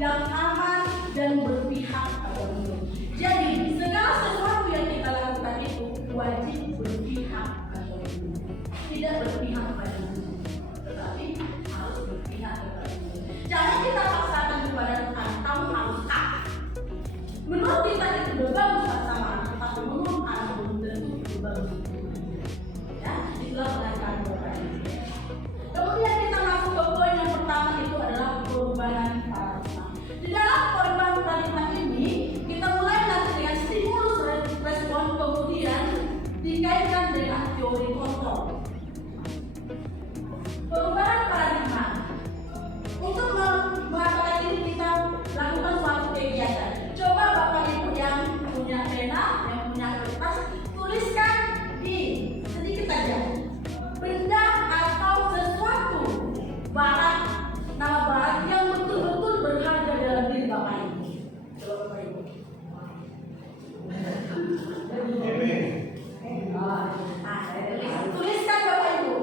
yang aman dan berpihak pada umum. Jadi segala sesuatu yang kita lakukan itu wajib berpihak pada umum, tidak berpihak pada umum, tetapi harus berpihak pada umum. Jangan kita paksakan kepada Tuhan, kamu harus A. Menurut kita itu bagus sama anak, tapi menurut anak belum tentu itu bagus. Ya, itulah pengajaran Bapak ini. Kemudian kita masuk ke poin yang pertama, itu adalah perubahan paradigma. Di dalam perubahan paradigma ini kita mulai nanti dengan stimulus respon, kemudian dikaitkan dengan teori kontrol. Perubahan paradigma. Untuk melakukan ini kita lakukan suatu kegiatan. Coba Bapak Ibu yang punya pena, yang punya kertas, tuliskan di sedikit saja benda atau sesuatu barang, nama barang yang betul-betul berharga dalam diri Bapak Ibu. Coba Bapak Ibu. Tuliskan Bapak Ibu.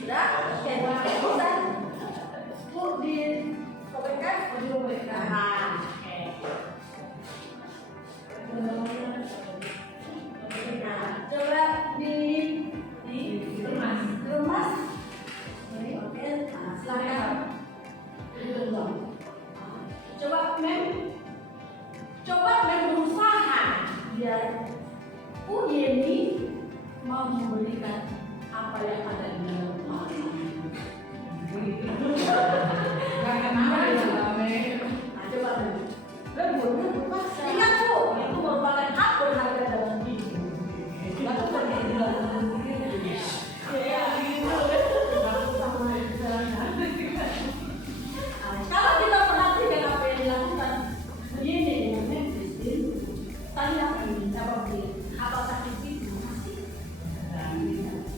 Sudah? Oke, Bapak Ibu dan dikopikan, dikopikan. Coba dikemas. Oke, silakan. Coba berusaha biar Bu Yeni mau memberikan apa yang ada di dalam rumah. Coba ingat Bu, itu merupakan hak berharga dalam hidup. Kalau kita perhatikan apa yang dilakukan begini dengan Memphis, tanya ini apa sakit itu masih?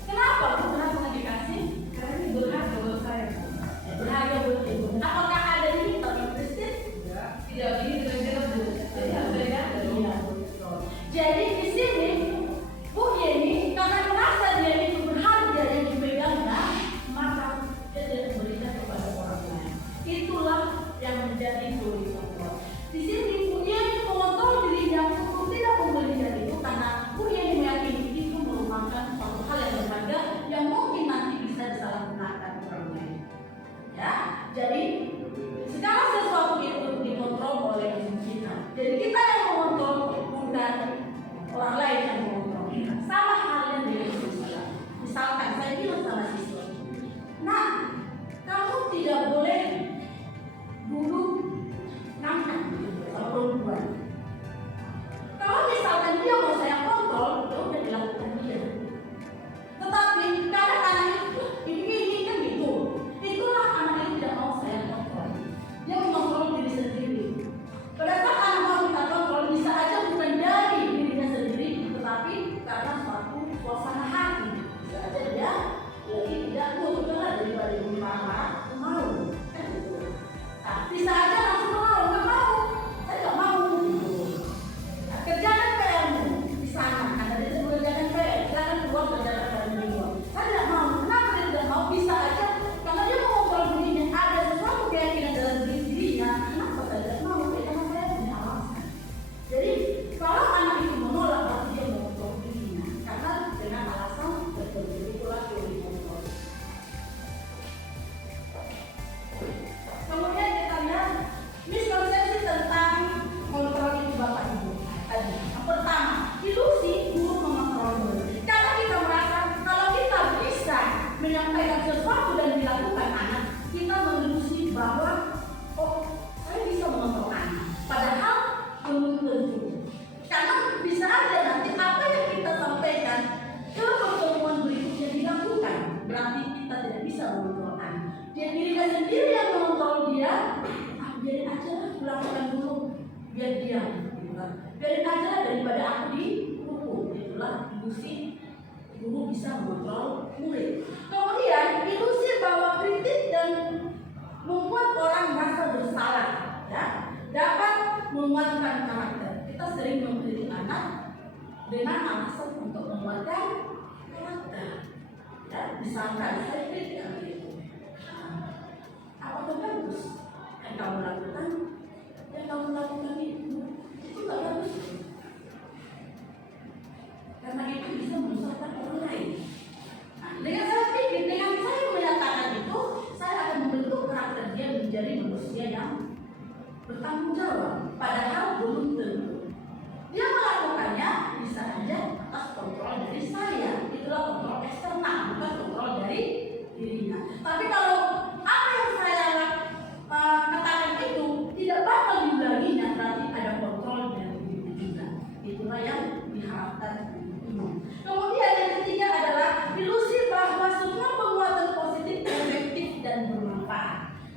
Kenapa? Kenapa nggak dikasih? Karena ini berharga buat saya. Berharga buat ibu. Apakah ada di kita Memphis? Tidak, ini jadi di sini Bu Yeni karena merasa dia itu berharga yang dipegangnya, maka dia tidak memberikan kepada orang lain. Itulah yang menjadi teori kontrol. Di sini Bu Yeni mengontrol dirinya untuk tidak memberikan itu karena Bu Yeni meyakini itu merupakan suatu hal yang berharga yang mungkin nanti bisa disalahgunakan orang lain. Ya, jadi segala sesuatu itu dikontrol oleh kita. Jadi kita yang mengontrol, bukan orang lain yang mengontrol kita. Sama halnya dengan siswa. Misalkan saya bilang sama siswa, nah, kamu tidak boleh dulu ngangkat sama perempuan. Kalau misalkan dia mau saya kontrol, ya udah dilakukan dia. Tetapi karena anak itu ini kan gitu, itulah anak yang tidak mau saya kontrol. Dia mengontrol diri sendiri. Pada saat anak mau kita kontrol, bisa aja bukan dari dirinya sendiri, tetapi karena suatu suasana hati. Bisa aja dia lagi tidak mau daripada marah, mau kan gitu. Nah, bisa aja langsung mau, nggak mau, saya nggak mau gitu. Nah, kerjakan PR-mu di sana, Anda tidak mengerjakan PR, silakan keluar kerjakan PR di luar. Saya tidak mau, kenapa dia tidak mau? Bisa aja karena dia mau kontrol dirinya, ada sesuatu keyakinan dalam dirinya. Kenapa saya tidak mau? Karena saya punya alasan. Jadi kalau anak itu menolak, berarti dia mau kontrol dirinya karena dengan alasan tertentu. Itulah teori kontrol. Kemudian kita lihat miskonsepsi tentang kontrol itu Bapak Ibu. Tadi yang pertama, ilusi guru mengontrol guru. Karena kita merasa kalau kita bisa menyampaikan sesuatu dan dilakukan anak, kita mengilusi bahwa saya bisa mengontrol anak. Padahal belum tentu. Karena bisa aja nanti apa yang kita sampaikan ke pertemuan berikutnya dilakukan, berarti kita tidak bisa mengontrol anak. Dia dirinya sendiri yang mengontrol dia. Biarin aja lah, lakukan dulu biar dia. Biarin aja lah daripada aku dihukum. Itulah ilusi guru bisa mengontrol murid. Kemudian ilusi bahwa kritik dan membuat orang merasa bersalah, ya, dapat menguatkan karakter. Kita sering mengkritik anak dengan alasan untuk menguatkan karakter. Ya, misalkan saya kritik anak itu.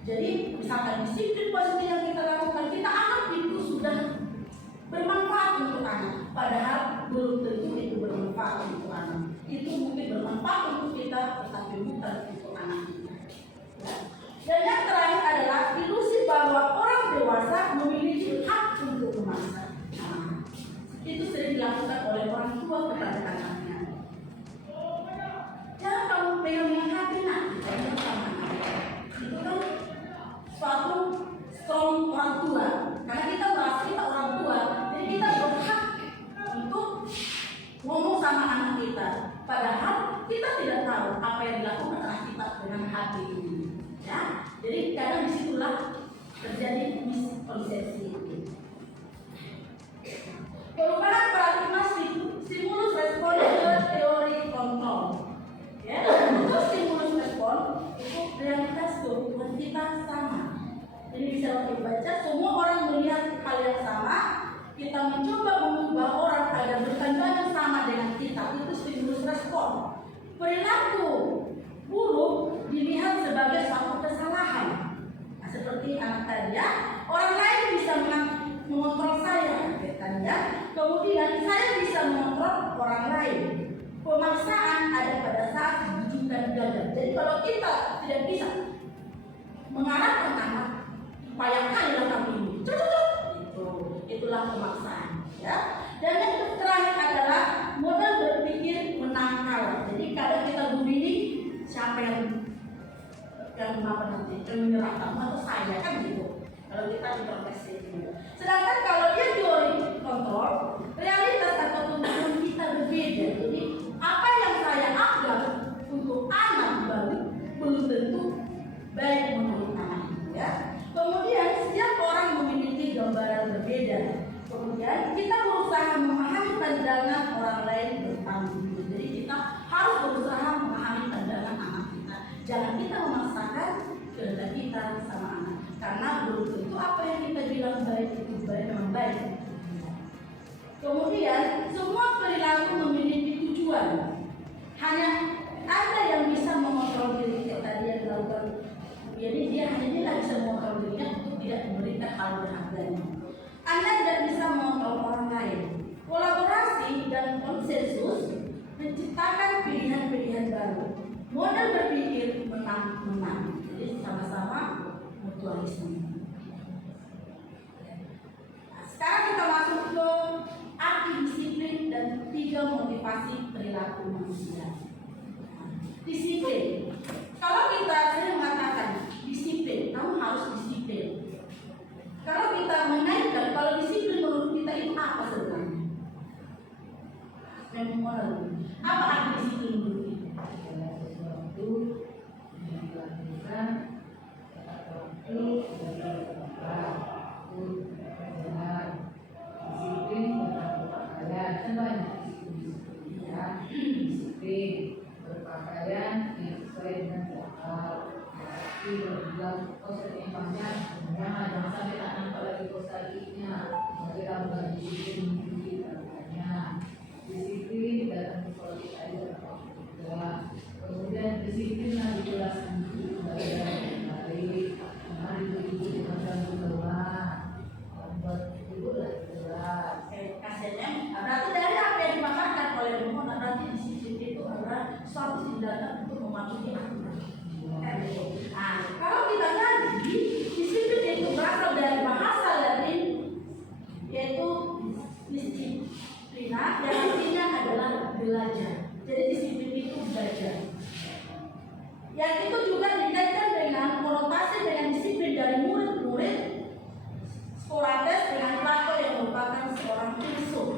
Jadi misalkan disiplin positif yang kita lakukan, kita anggap itu sudah bermanfaat untuk anak, padahal belum tentu itu bermanfaat untuk anak. Itu mungkin bermanfaat untuk kita, tetapi bukan untuk anak kita. Ya. Dan yang terakhir adalah ilusi bahwa orang dewasa memiliki hak untuk memaksa anak. Itu sering dilakukan oleh orang tua kepada anaknya. Jangan kamu pegang yang hati nak, kita sama anak. Itu kan suatu strong orang tua, karena kita merasa kita orang tua, jadi kita berhak untuk ngomong sama anak kita. Padahal kita tidak tahu apa yang dilakukan anak kita dengan hati ini. Ya, jadi kadang disitulah terjadi miskonsepsi itu. Perubahan paradigma stimulus respon ke teori kontrol. Ya, untuk stimulus respon itu realitas kebutuhan kita sama. Jadi bisa dibaca, semua orang melihat hal yang sama. Kita mencoba mengubah orang agar berpandangan sama dengan kita. Itu stimulus respon. Perilaku buruk dilihat sebagai suatu kesalahan. Nah, seperti anak tadi ya, orang lain bisa mengontrol saya, tadi ya. Kemudian saya bisa mengontrol orang lain. Pemaksaan ada pada saat dibutuhkan gagal. Jadi kalau kita tidak bisa mengarahkan anak, upayakanlah kamu ini, itulah pemaksaan. Ya. Dan yang terakhir adalah modal berpikir menangkal. Jadi kadang kita begini, siapa yang menyerahkan atau saya kan gitu. Kalau kita diprofesi itu. Sedangkan kalau dia teori kontrol, realitas atau tuntutan kita berbeda. Jadi apa yang saya anggap untuk anak baru belum tentu baik menurut anak itu ya. Kemudian setiap orang memiliki gambaran berbeda. Kemudian kita berusaha memahami pandangan orang lain tentang itu. Jadi kita harus berusaha memahami pandangan anak kita. Jangan kita memaksakan kehendak kita sama anak. Karena belum tentu apa yang kita bilang baik itu baik memang baik. Kemudian semua perilaku memiliki tujuan. Hanya ada yang bisa mengontrol diri kayak tadi yang dilakukan. Jadi dia hanya bisa mengontrol dirinya untuk tidak memberikan hal berharganya. Anda tidak bisa mengontrol orang lain. Kolaborasi dan konsensus menciptakan pilihan-pilihan baru. Model berpikir menang-menang. Jadi sama-sama mutualisme. Nah, sekarang kita masuk ke arti disiplin dan 3 motivasi perilaku manusia. Disiplin. Kalau kita sering mengatakan disiplin, kamu harus disiplin. Kalau kita menaikkan, kalau disiplin menurut kita itu apa sebenarnya? Apa arti disiplin menurut kita? Sesuatu yang dilakukan waktu disiplin berpakaian, contohnya disiplin berpakaian yang sesuai dengan jadwal. Berbuat kosnya jangan sampai tak nampak lagi kosnya. Kita bukan disiplin mengikuti aturannya. Disiplin dalam politik aja juga. Kemudian disiplin dijelaskan baik. Mari begitu dengan keluar. Membuat itu jelas. Kasihnya. Berarti dari apa yang dimakan oleh Romo, berarti disiplin itu adalah suatu tindakan untuk mematuhi aturan. Nah, kalau kita kaji, disiplin itu berasal dari bahasa Latin, yaitu disiplina, yang artinya adalah belajar. Jadi disiplin itu belajar. Yang itu juga dikaitkan dengan konotasi dengan disiplin dari murid-murid Socrates dengan Plato yang merupakan seorang filsuf.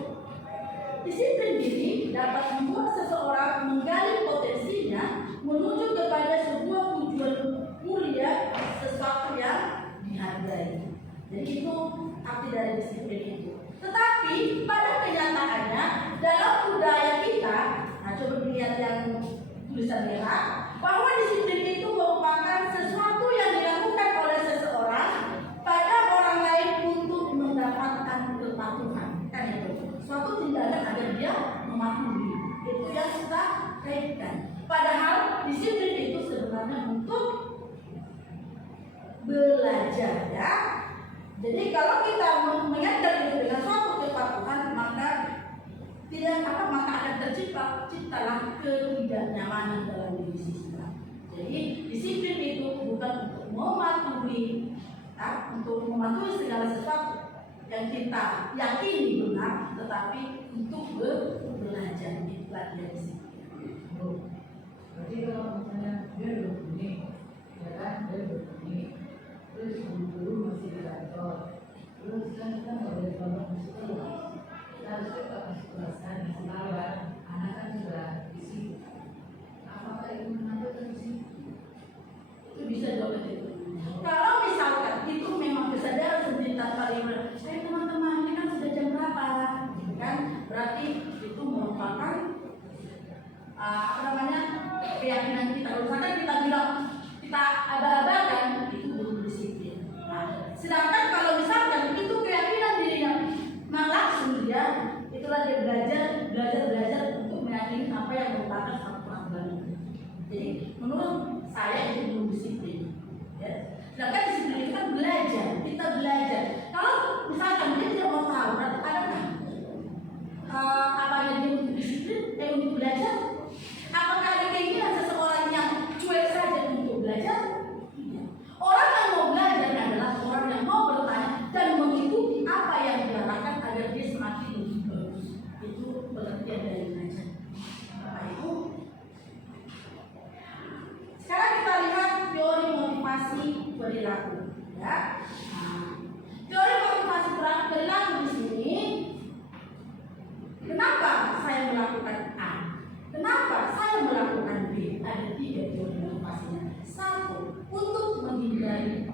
Disiplin diri dapat membuat seseorang menggali potensinya menuju kepada sebuah tujuan mulia, sesuatu yang dihargai. Jadi itu arti dari disiplin itu. Tetapi pada kenyataannya dalam budaya kita, nah coba dilihat yang tulisan merah, bahwa disiplin itu merupakan sesuatu yang dilakukan oleh seseorang pada orang lain untuk mendapatkan kepatuhan. Kan itu suatu tindakan agar dia mematuhi. Itu yang kita kaitkan. Padahal disiplin itu sebenarnya untuk belajar ya. Jadi kalau kita mengajar itu dengan suatu kepatuhan, maka maka akan terciptalah ketidaknyamanan dalam diri siswa. Jadi disiplin itu bukan untuk mematuhi segala sesuatu yang kita yakini benar, tetapi untuk belajar. Itulah dia disiplin. Berarti kalau misalnya dia begini, ya kan, dia begini, terus dulu masih di kantor, terus kan kita nggak boleh bangun di sekolah, kita harusnya tak kasih kelasan di sekolah, anak kan sudah di situ. Apakah itu mengatur di situ? Itu bisa jawab itu. Kalau misalkan itu memang kesadaran sendiri tanpa lima, teman-teman ini kan sudah jam berapa, kan? Berarti itu merupakan keyakinan kita. Kalau misalkan kita bilang kita aba-abakan, itu belum disiplin. Nah, sedangkan kalau misalkan itu keyakinan dirinya langsung dia, itulah dia belajar untuk meyakini apa yang merupakan satu peraturan. Jadi menurut saya itu belum disiplin. Ya. Sedangkan disiplin itu kan belajar, kita belajar. Kalau misalkan dia tidak mau tahu, berarti adakah apanya dia untuk disiplin, untuk belajar? Apakah ada keinginan seseorang yang cuek saja untuk belajar? Tidak. Orang yang mau belajar adalah orang yang mau bertanya dan mengikuti apa yang diarahkan agar dia semakin lebih bagus. Itu pengertian dari belajar. Bapak Ibu, sekarang kita lihat teori motivasi perilaku. Ya. Nah, teori motivasi perilaku di sini. Kenapa saya melakukan A? Kenapa saya melakukan B? Ada 3 teori motivasinya. 1, untuk menghindari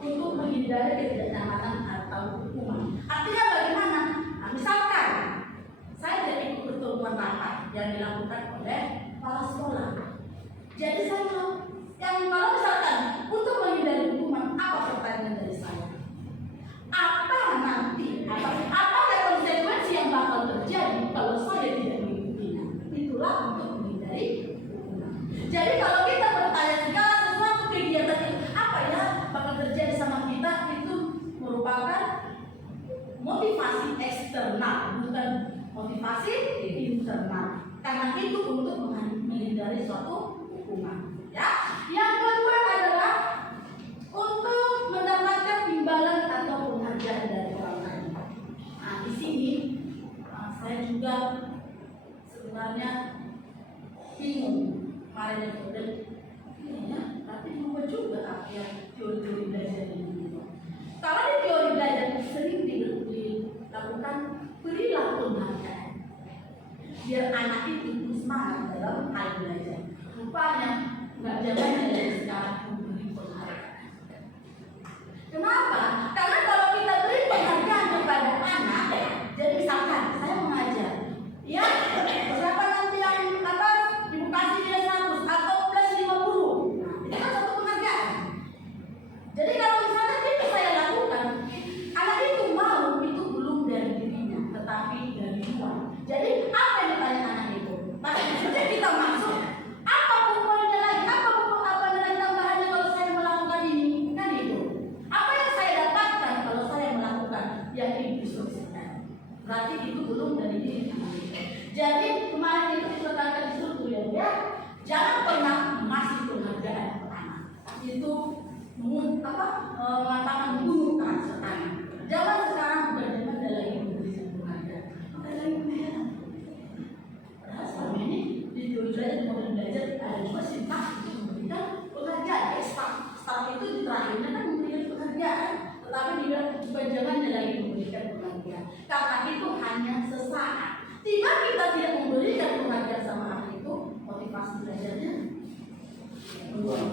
Untuk menghindari ketidaknyamanan atau hukuman. Artinya bagaimana? Nah, misalkan saya tidak ikut pertemuan rapat yang dilakukan oleh kepala sekolah. Jadi saya kalau misalkan untuk menghindari hukuman, apa pertanyaan dari saya? Apa konsekuensi yang bakal terjadi kalau saya tidak mengikutinya? Itulah untuk menghindari hukuman. Jadi kalau kita bertanya segala sesuatu kegiatan apa ya bakal terjadi sama kita, itu merupakan motivasi eksternal, bukan motivasi internal. Karena itu untuk menghindari suatu hukuman. Ya. Yang kedua adalah untuk mendapatkan imbalan atau penghargaan dari orang lain. Nah, di sini saya juga sebenarnya bingung kemarin tapi lupa juga apa yang teori-teori belajar ini. Kalau di teori belajar sering dilakukan berilah penghargaan biar anak itu semangat dalam hal belajar. Rupanya nggak jalannya dari sekarang memberi penghargaan. Kenapa? Karena kalau kita beri penghargaan kepada anak, jadi misalkan saya mengajar, ya siapa nanti yang dikasih nilai 100 atau plus 50, nah, itu kan satu penghargaan. Jadi kalau misalnya itu saya lakukan, anak itu mau, itu belum dari dirinya, tetapi dari luar. Jadi apa yang ditanya anak itu? Maksudnya kita masuk, apa pokoknya lagi, apa nilai tambahannya kalau saya melakukan ini, kan itu. Apa yang saya dapatkan kalau saya melakukan yang diinstruksikan? Berarti itu belum dari diri. Jadi kemarin itu ditekankan di situ ya, jangan pernah mengasih penghargaan ke anak. Itu mengatakan menggunakan sekarang. Zaman sekarang bukan zaman ada lagi memberikan penghargaan, ada lagi penghargaan. Padahal selama ini di teori belajar ada juga sintak untuk memberikan penghargaan. Staff itu di terakhirnya kan memberikan penghargaan, tetapi dia bukan zamannya lagi memberikan penghargaan. Karena itu hanya sesaat. Tiba kita tidak memberikan penghargaan sama anak itu, motivasi belajarnya belum.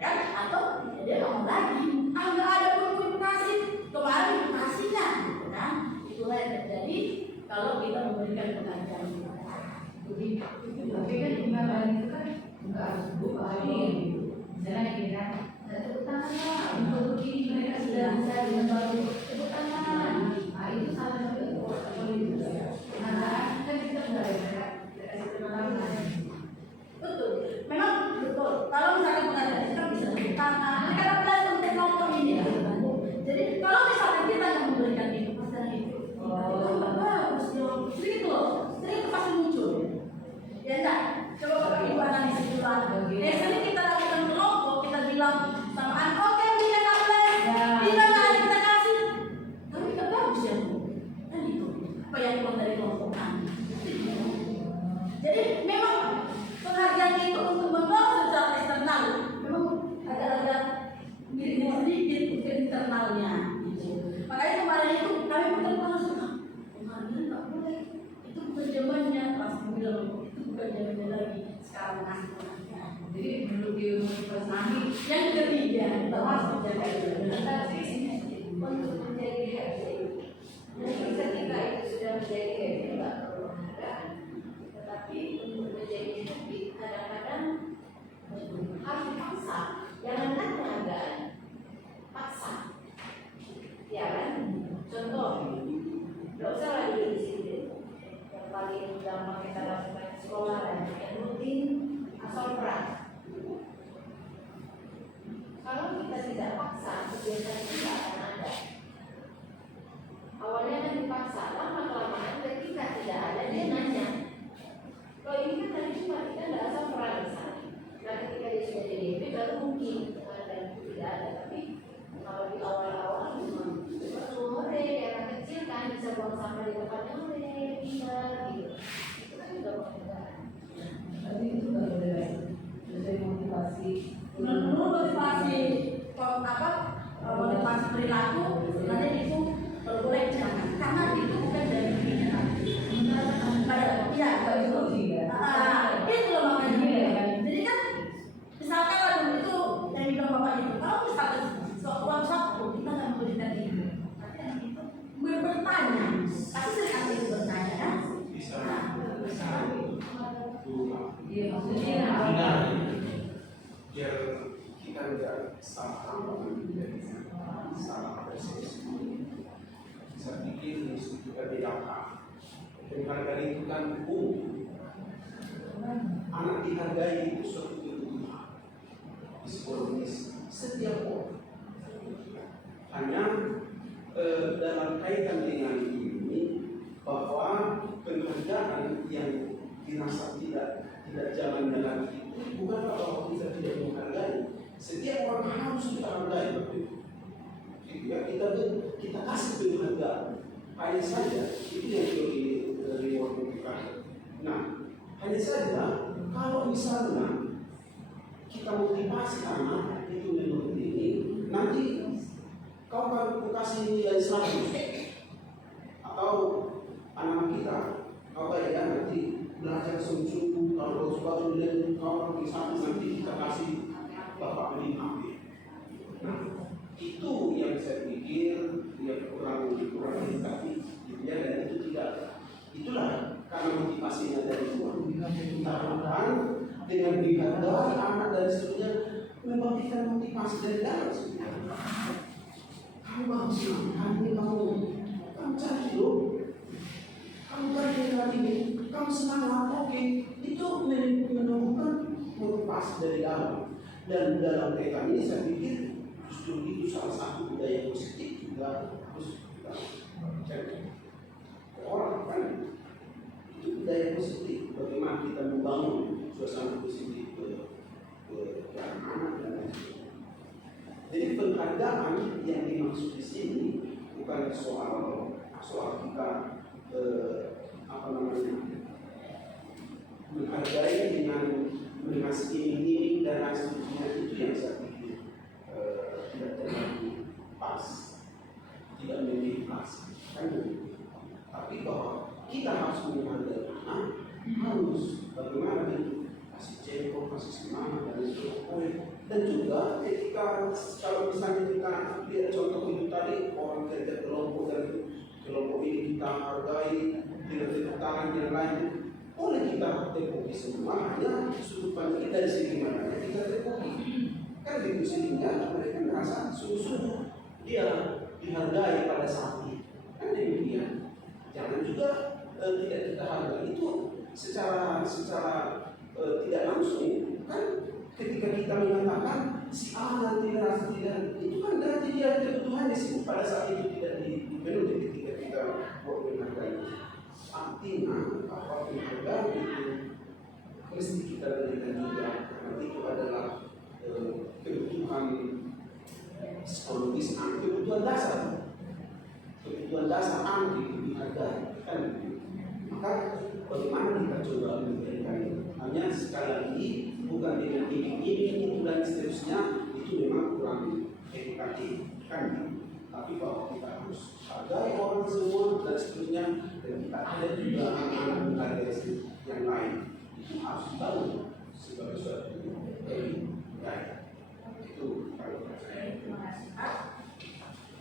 Kan? Atau dia ngomong lagi, nggak ada pun kasih kemarin kasihnya, gitu kan? Itulah yang terjadi kalau kita memberikan penghargaan. Jadi, tapi kan penghargaan itu kan nggak harus berubah lagi. Misalnya gini kan, tepuk tangan untuk begini mereka sudah bisa dengan baru tepuk tangan. Nah itu salah satu politik. Nah kan kita mulai betul, memang betul. Kalau misalnya penghargaan kita bisa tepuk tangan, internalnya gitu. Makanya kemarin itu kami berterus kemarin nggak boleh, itu bukan zamannya. Pas bilang itu bukan zamannya lagi, sekarang masih. Jadi menurut ilmu Islami Yang ketiga termasuk jaga untuk menjadi happy. Jadi ketika itu sudah menjadi happy nggak perlu penghargaan. Tetapi untuk menjadi happy kadang-kadang harus dipaksa. Jangankan penghargaan, paksa. Ya kan? Contoh, nggak usah lagi di sini. Yang paling gampang kita lakukan di sekolah dan yang rutin asal kalau kita tidak paksa, kebiasaan itu tidak akan ada. Awalnya kan dipaksa, lama-kelamaan ketika tidak ada dia nanya. Kalau ini kan tadi cuma kita tidak asal perang misalnya. Nah ketika dia sudah jadi happy baru mungkin dan itu tidak ada. Tapi kalau di awal-awal memang sore anak kecil kan bisa buang sampah di tempatnya bisa gitu. Itu kan juga penghargaan. Tapi itu nggak boleh jadi motivasi. Motivasi motivasi perilaku nanti itu boleh jangan, karena itu bukan dari dirinya. Ya itu itu loh makanya. Jadi kan misalkan lagu itu yang bilang bapak itu, kalau misalkan uang satu kita nggak memberikan itu, nanti itu bertanya, pasti sering ada yang bertanya kan? Iya maksudnya biar kita tidak salah persepsi. Saya pikir mesti kita bedakan. Penghargaan itu kan umum. Anak dihargai itu suatu kebutuhan psikologis setiap orang. Hanya dalam kaitan dengan ini bahwa penghargaan yang dirasa tidak jalannya lagi itu bukan bahwa kita tidak menghargai. Setiap orang harus kita hargai. Kita kasih penghargaan. Hanya saja itu yang reward kita. Nah, hanya saja kalau misalnya kita motivasi anak itu menurut ini, nanti kau kan kasih nilai 100 atau anak kita kau bayar nanti belajar sungguh-sungguh, kalau suatu nilai kau pergi sana nanti kita kasih bapak menikmati. Nah, itu yang saya pikir yang kurang tapi ya, dan itu tidak. Itulah karena motivasinya dari Tuhan. Kita harapkan dengan dihargai anak dan seterusnya memberikan motivasi dari dalam sebenarnya. Kamu bagus kamu ini kamu cari dulu. Kamu cari lagi ini, kamu semangat, oke. Itu menumbuhkan motivasi dari dalam. Dan dalam kaitan ini saya pikir justru itu salah satu budaya positif juga harus kita cari. Orang kan itu budaya positif. Bagaimana kita membangun suasana positif ke anak-anak dan lain sebagainya. Jadi penghargaan yang dimaksud di sini bukan soal kita menghargai dengan mengasih iming dan lain sebagainya. Itu yang saya pikir tidak terlalu pas, tidak memilih pas kan. Tapi bahwa kita harus menghargai anak, harus bagaimana itu kasih cekok, kasih semangat dan sebagainya. Dan juga ketika kalau misalnya kita lihat contoh itu tadi orang kerja kelompok dan kelompok ini kita hargai dengan tepuk tangan yang lain, boleh kita tepuki semua, hanya sudut pandang kita dari segi mana kita tepuki. Kan gitu sehingga mereka merasa sungguh-sungguh dia dihargai pada saat itu. Kan demikian. Jangan juga tidak kita hargai itu secara tidak langsung kan. Ketika kita mengatakan si A nanti merasa tidak, itu kan berarti dia kebutuhan di sini pada saat itu tidak dipenuhi. Ketika kita buat penghargaan, artinya apa penghargaan itu mesti kita berikan juga, karena itu adalah kebutuhan psikologis, kebutuhan dasar anak itu dihargai kan. Maka bagaimana kita coba memberikan itu? Hanya sekali lagi bukan dengan ini itu dan seterusnya, itu memang kurang edukatif kan. maksudnya kita ada juga anak-anak muda yang lain itu harus dibangun sebagai suatu ya itu kalau saya. Terima kasih Pak.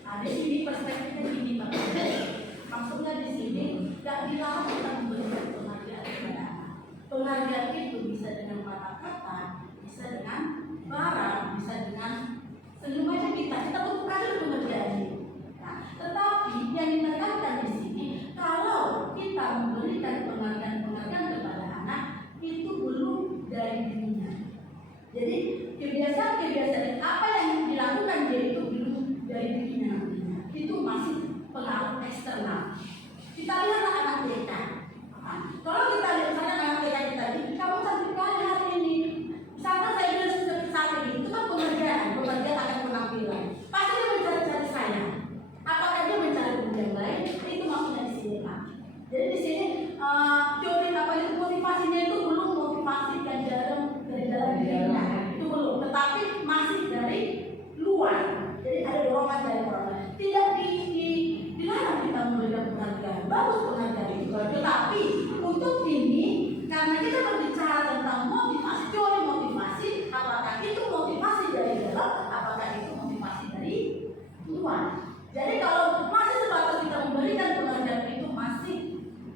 Nah, di sini perspektifnya gini Pak. Maksudnya di sini tidak dilarang kita memberikan penghargaan kepada anak. Penghargaan itu bisa dengan kata-kata, bisa dengan barang, bisa dengan senyum aja kita butuh kasih penghargaan itu. Nah, tetapi yang ditekankan di sini kalau kita memberikan penghargaan kepada anak itu belum dari dirinya. Jadi kebiasaan apa yang dilakukan dia itu belum dari dirinya nantinya. Itu masih pengaruh eksternal. Kita lihat anak TK. Kalau kita lihat misalnya anak TK kita ini, kamu cantik kali hari ini. Misalkan saya bilang seperti ini, itu kan penghargaan akan penampilan. Pasti dia mencari-cari saya. Apakah dia mencari yang lain? Itu maksudnya di sini Pak. Jadi di sini teori apa itu motivasinya itu belum motivasi dari dalam dirinya. Itu belum, tetapi masih dari luar. Jadi ada dorongan dari orang lain. Tidak dilarang kita memberikan penghargaan, bagus penghargaan itu. Tetapi untuk ini, karena kita berbicara tentang motivasi, teori motivasi, apakah itu motivasi dari dalam, apakah itu motivasi dari luar. Jadi kalau masih sebatas kita memberikan penghargaan itu masih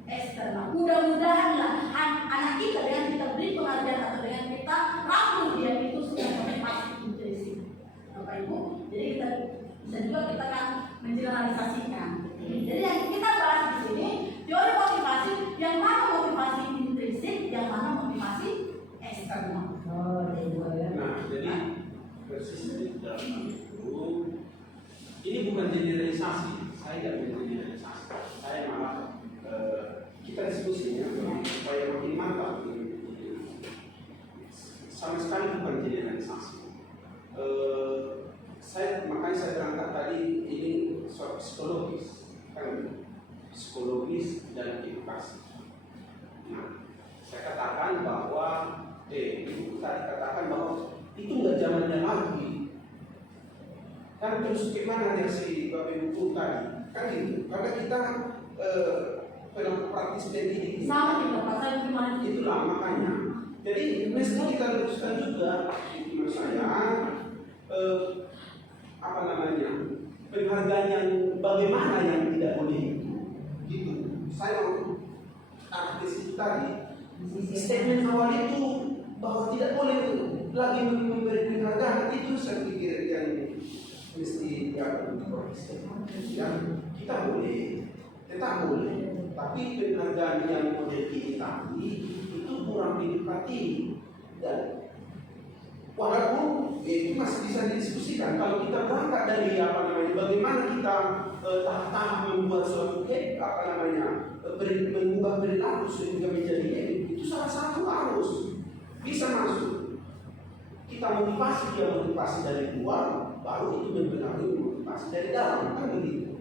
eksternal. Mudah-mudahanlah anak kita dengan kita beri penghargaan atau dengan kita rangkul dia itu sudah motivasi intrinsik. Bapak Ibu, jadi kita bisa juga kita akan mengeneralisasikan. Jadi yang kita bahas di sini teori motivasi, yang mana motivasi intrinsik, yang mana motivasi eksternal. Nah, jadi persisnya di dalam itu ini bukan generalisasi, saya tidak generalisasi, saya malah kita diskusinya supaya makin mantap. Sama sekali bukan generalisasi. Makanya saya berangkat tadi ini soal psikologis, kan? Psikologis dan edukasi. Nah, saya katakan bahwa ibu tadi katakan bahwa itu nggak zamannya lagi. Kan terus gimana yang si Bapak Ibu tadi? Kan gitu. Karena kita pernah praktis pendidik. Sama kita pasal gimana? Itulah makanya. Jadi mesti kita luruskan juga menurut saya apa namanya penghargaan yang bagaimana yang tidak boleh gitu. Saya mau artis itu tadi statement awal itu bahwa tidak boleh lagi memberi penghargaan itu saya pikir yang mesti yang kita boleh tetap boleh, tapi penghargaan yang model ini tadi itu kurang didekati dan walaupun itu masih bisa didiskusikan kalau kita berangkat dari apa namanya bagaimana kita tahap-tahap membuat suatu apa namanya mengubah perilaku sehingga menjadi itu salah satu harus bisa masuk. Kita motivasi dia motivasi dari luar, baru itu mempengaruhi motivasi dari dalam, kan begitu.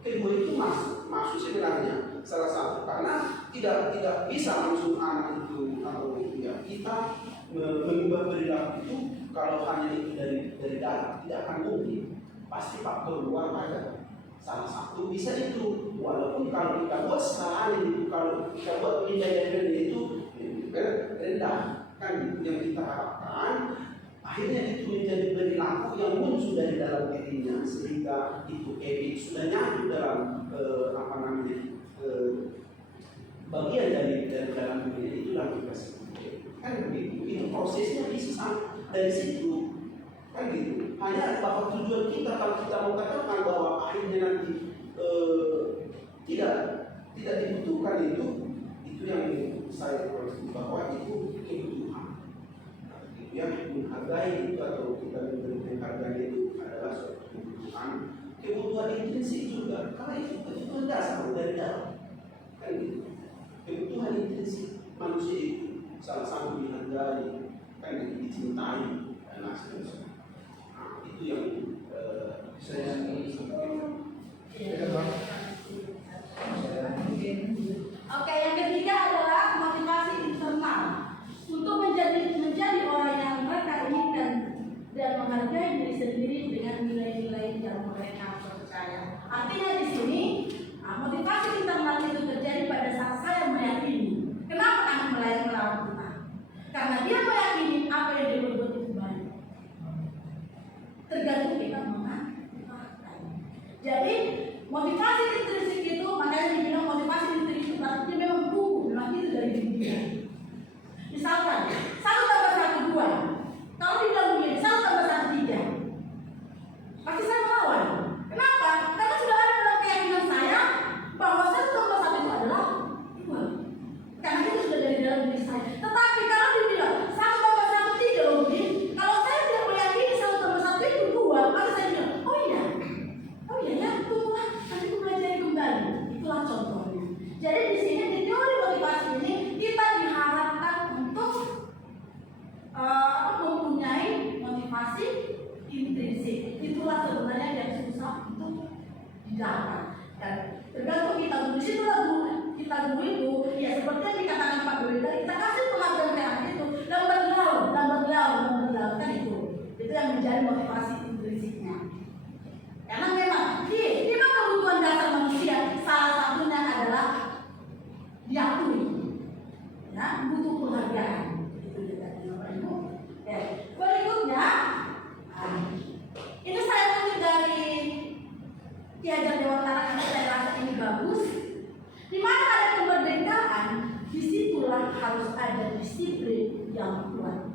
Kedua itu masuk sebenarnya salah satu karena tidak bisa langsung anak itu atau ya kita mengubah perilaku itu kalau hanya itu dari dalam tidak akan mungkin. Pasti faktor luar ada. Salah satu bisa itu walaupun kalau kita buat skala itu kalau kita buat nilai itu rendah kan yang kita harapkan akhirnya itu menjadi perilaku yang muncul dari dalam dirinya sehingga itu sudah nyatu dalam apa namanya bagian dari dalam dirinya itulah kita kan begitu. Itu prosesnya bisa dari situ kan gitu. Hanya bahwa tujuan kita kalau kita mau katakan bahwa akhirnya nanti tidak dibutuhkan itu yang saya bahwa itu kebutuhan. Yang menghargai itu atau kita memberi penghargaan itu adalah suatu kebutuhan intrinsik juga. Karena itu kebutuhan dasar dari dalam. Kan gitu. Kebutuhan intrinsik manusia itu salah satu dihargai, kan dicintai dan lain-lain. Nah, itu yang saya Oke, yang ketiga adalah motivasi internal untuk menjadi orang yang mereka inginkan dan menghargai diri sendiri dengan nilai-nilai yang mereka percaya. Artinya di sini motivasi kita melihat itu terjadi pada saat saya meyakini. Kenapa anak melawan kita? Karena dia meyakini apa yang dia berbuat itu baik. Tergantung kita mengatakan. Jadi motivasi intrinsik itu, makanya dibilang motivasi intrinsik berarti memang buku, memang itu dari diri dia. Misalkan 1 tambah 1 2. Kalau dibilang begini 1 tambah 1 3, pasti saya melawan. Kenapa? Karena sudah ada dalam keyakinan saya bahwa 1 tambah 1 itu adalah 2. Karena itu sudah dari dalam diri saya. Tetapi kalau dibilang 1 tambah 1 3 loh begini, kalau saya tidak meyakini 1 tambah 1 itu 2, maka saya bilang, oh iya ya, tunggulah, nanti aku belajar kembali. Itulah contohnya. Jadi di sini di teori motivasi ini kita diharapkan untuk mempunyai motivasi intrinsik. Itulah sebenarnya yang susah untuk didapat. Dan tergantung kita di situ kita dulu itu, ya seperti yang dikatakan Pak Dwi tadi, kita kasih penghargaan ke anak itu, lambat laun kan itu yang menjadi motivasi intrinsiknya. Karena memang kebutuhan dasar manusia salah satunya adalah diakui, ya, butuh penghargaan. Berikutnya, ini saya kutip dari Ki Hajar Dewantara karena saya rasa ini bagus. Di mana ada kemerdekaan, disitulah harus ada disiplin yang kuat.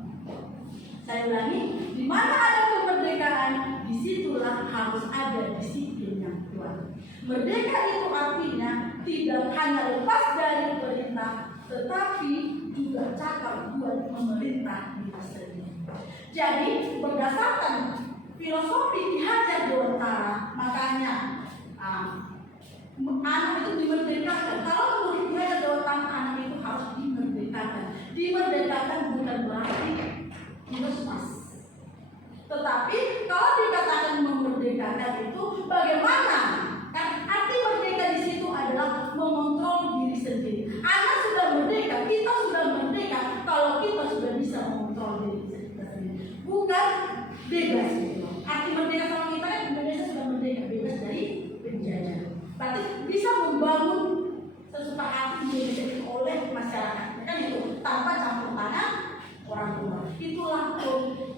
Saya ulangi, di mana ada kemerdekaan, disitulah harus ada disiplin yang kuat. Merdeka itu artinya tidak hanya lepas dari perintah, tetapi juga cakap buat memerintah diri sendiri. Jadi berdasarkan filosofi Ki Hajar Dewantara, makanya anak itu dimerdekakan. Kalau menurut Ki Hajar Dewantara, anak itu harus dimerdekakan. Dimerdekakan bukan berarti dilepas. Tetapi kalau dikatakan memerdekakan itu bagaimana? Kan arti merdeka di situ adalah mengontrol diri sendiri. Anak sudah merdeka, kita sudah merdeka kalau kita sudah bisa mengontrol diri kita sendiri. Bukan bebas gitu. Arti merdeka kalau kita kan Indonesia sudah merdeka, bebas dari penjajah. Berarti bisa membangun sesuka hati Indonesia oleh masyarakat. Kan itu tanpa campur tangan orang tua. Itulah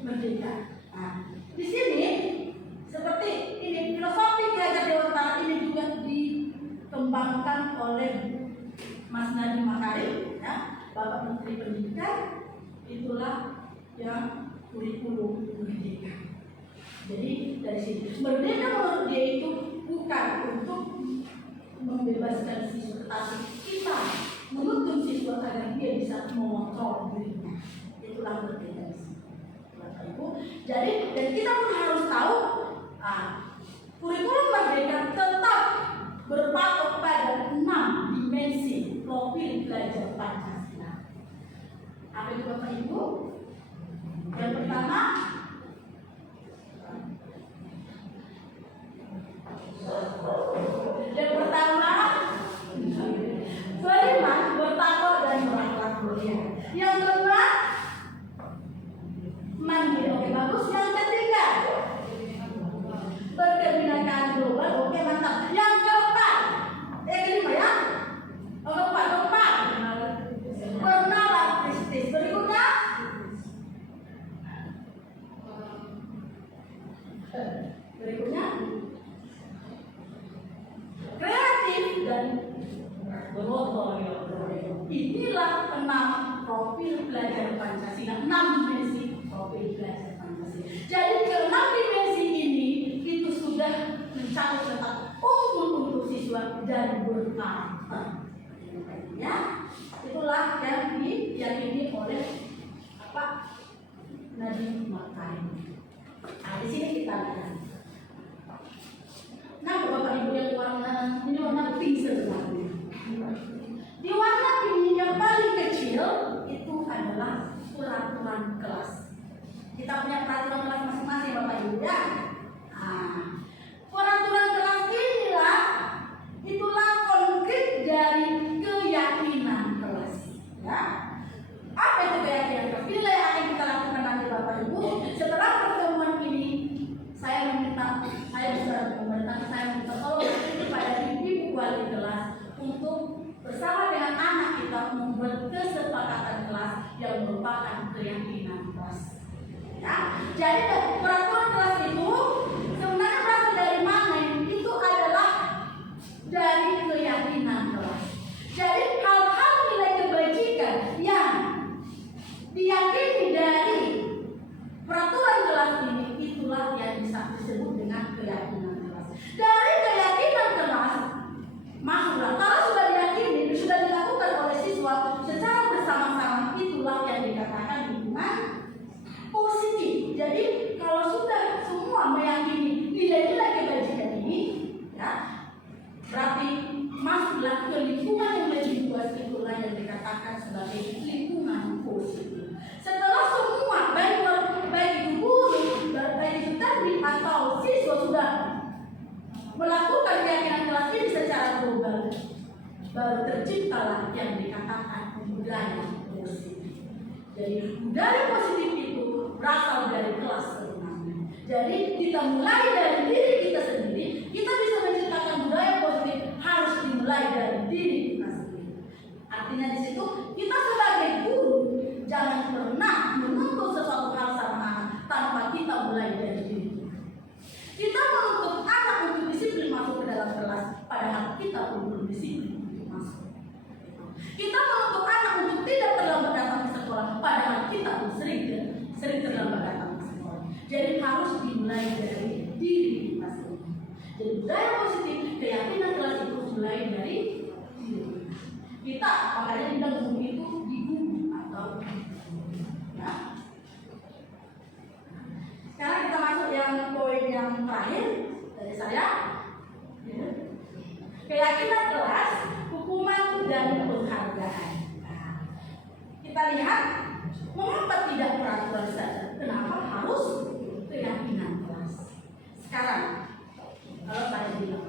merdeka. Nah, di sini seperti ini filosofi Ki Hajar Dewantara ini juga dikembangkan oleh Mas Nadiem Makarim, ya, Bapak Menteri Pendidikan. Itulah yang kurikulum merdeka. Jadi dari sini merdeka menurut dia itu bukan untuk membebaskan siswa, tetapi kita menuntun siswa agar dia bisa mengontrol dirinya. Itulah merdeka. Jadi dan kita pun harus tahu kurikulum merdeka tetap berpatok pada 6 dimensi profil belajar Pancasila. Apa itu Bapak Ibu? Yang pertama, beriman, bertakwa dan berakhlak mulia. Yang kedua, mandiri. Oke, bagus. Yang ketiga, berkebinekaan global. Oke, mantap. Yang keempat, kelima ya. Keempat, bernalar prestis. Berikutnya, kreatif dan bermotor. Inilah 6 profil belajar Pancasila, 6 dimensi profil belajar Pancasila. Jadi ke-6 dimensi ini itu sudah mencakup tentang unggul untuk siswa dan berkarakter. Ya, itulah yang diyakini oleh Nadiem Makarim. Nah, di sini kita lihat. Nah, Bapak Ibu yang warna ini warna pink sebenarnya. Di warna pink yang paling kecil itu adalah peraturan kelas. Kita punya peraturan kelas masing-masing Bapak Ibu ya. Nah, peraturan kelas inilah itulah konkret dari keyakinan kelas. Ya. Apa itu keyakinan kelas? Inilah yang akan kita lakukan nanti Bapak Ibu. Setelah pertemuan ini, saya bisa meminta tolong kepada ibu wali kelas untuk bersama dengan anak kita membuat kesepakatan kelas yang merupakan keyakinan kelas. Ya, jadi peraturan kelas itu sebenarnya berasal dari mana? Itu adalah dari keyakinan kelas. Jadi hal-hal nilai kebajikan yang diyakini dari peraturan kelas ini, itulah yang bisa disebut dengan keyakinan kelas. Dari keyakinan kelas, masuklah. Kalau sudah diyakini, sudah dilakukan oleh siswa secara bersama-sama, itulah yang dikatakan hubungan positif. Jadi kalau sudah semua meyakini nilai-nilai kebajikan ini, ya, berarti masuklah ke lingkungan yang lebih luas, itulah yang dikatakan sebagai lingkungan positif. Setelah semua baik itu guru, baik itu teknik atau siswa sudah melakukan keyakinan kelas ini secara global, baru terciptalah yang dikatakan budaya positif. Jadi budaya positif itu berasal dari kelas sebenarnya. Jadi kita mulai dari diri kita sendiri. Kita bisa menciptakan budaya positif harus dimulai dari diri kita sendiri. Artinya di situ kita sebagai guru jangan pernah menuntut sesuatu hal sama anak tanpa kita mulai dari diri kita. Kita menuntut anak untuk disiplin masuk ke dalam kelas, padahal kita pun belum disiplin untuk masuk. Kita menuntut anak untuk tidak terlambat datang ke sekolah, padahal kita pun sering terlambat datang ke sekolah. Jadi harus dimulai dari diri kita sendiri. Jadi budaya positif, keyakinan kelas itu mulai dari diri kita. Makanya tidak guru itu di guru atau ya. Sekarang kita masuk yang poin yang terakhir dari saya. Keyakinan kelas, hukuman dan penghargaan. Nah, kita lihat mengapa tidak peraturan saja? Kenapa harus keyakinan kelas? Sekarang kalau saya bilang,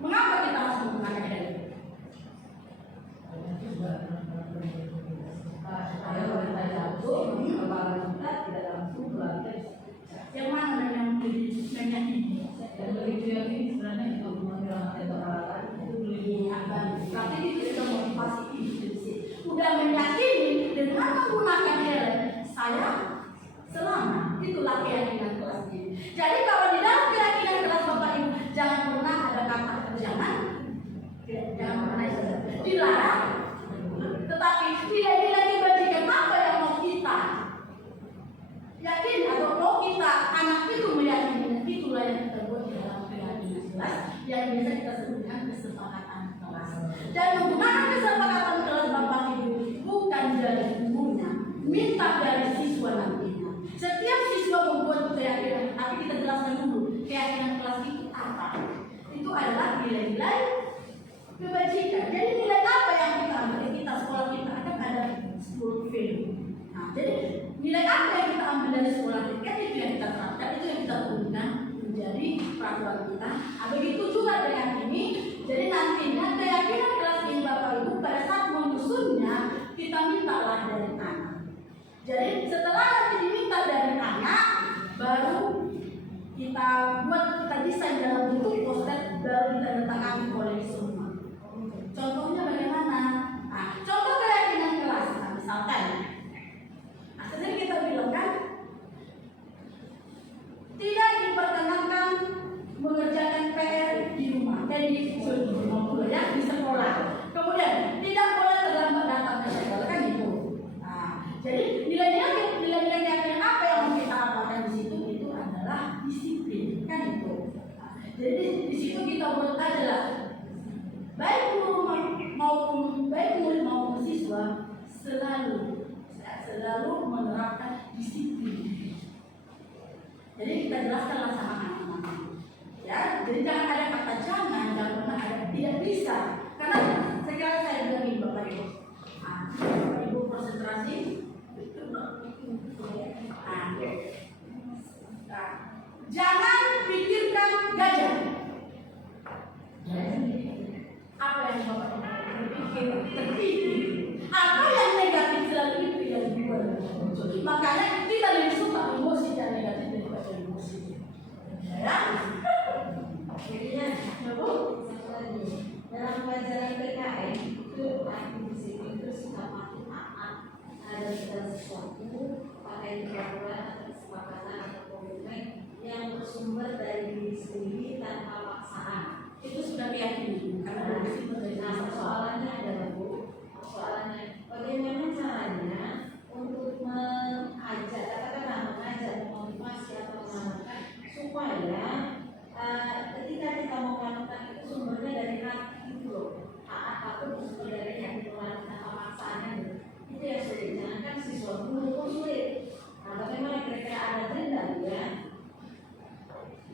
mengapa kita harus menggunakan helm? Supaya kalau kita jatuh, kepala kita tidak langsung berarti. Yang mana yang menyakiti? Dan begitu yang ini sebenarnya itu menyelamatkan kepala itu lebih Berarti itu sudah motivasi institusi. Udah meyakini dengan menggunakan helm, saya selamat. Itulah keyakinan kelas ini. Jadi kalau di dalam keyakinan kelas Bapak Ibu, jangan pernah ada kata jangan pernah dilarang. Tetapi nilai-nilai kebajikan apa yang mau kita yakin atau mau kita anak itu meyakini, itulah yang kita buat di dalam keyakinan kelas yang biasa kita sebut dengan kesepakatan kelas. Dan menggunakan kesepakatan kelas Bapak Ibu bukan dari gurunya, minta dari siswa nantinya. Setiap siswa membuat keyakinan, tapi kita jelaskan dulu keyakinan kelas itu apa. Itu adalah nilai-nilai kebajikan. Jadi nilai apa yang kita ambil? Kita sekolah kita akan ada school value. Nah, jadi nilai apa yang kita ambil dari sekolah kita? Kan itu yang kita terapkan, itu yang kita turunkan menjadi peraturan kita. Nah, begitu juga dengan ini. Jadi nantinya keyakinan kelas ini Bapak Ibu pada saat menyusunnya kita mintalah dari anak. Jadi setelah nanti diminta dari anak, baru kita buat, kita desain dalam bentuk poster, baru ditandatangani oleh semua. Contohnya bagaimana? Nah, contoh keyakinan kelas. Nah, misalkan, akhirnya kita bilang kan, tidak diperkenankan mengerjakan PR di rumah, ya, di sekolah. Kemudian tidak boleh terlambat datang ke sekolah, kan itu. Nah, jadi nilai-nilai keyakinan apa yang mau kita amalkan di situ itu adalah disiplin, kan itu. Nah, jadi di situ kita buat adalah baik guru maupun siswa selalu menerapkan disiplin. Jadi kita jelaskanlah sama anak-anak. Ya, jadi jangan ada kata jangan pernah ada tidak bisa. Karena sekarang saya bilang ini Bapak Ibu. Bapak Ibu konsentrasi. Jangan pikirkan gajah. Apa yang Bapak pikir terpikir, apa yang negatif selalu itu yang dibuat. Makanya kita lebih suka emosi yang negatif daripada emosi. Ya, sesuatu, pakai peraturan atau kesepakatan atau komitmen yang bersumber dari diri sendiri tanpa paksaan. Itu sudah keyakinan karena bersumber dari. Nah, persoalannya adalah persoalannya bagaimana caranya untuk mengajak, memotivasi atau mengarahkan supaya ketika kita mau melakukan itu sumbernya dari hati itu loh. Apapun bersumber dari hati melakukan tanpa paksaan itu ya sulit. Jangan kan sesuatu pun sulit. Nah, bagaimana kira-kira ada trik ya?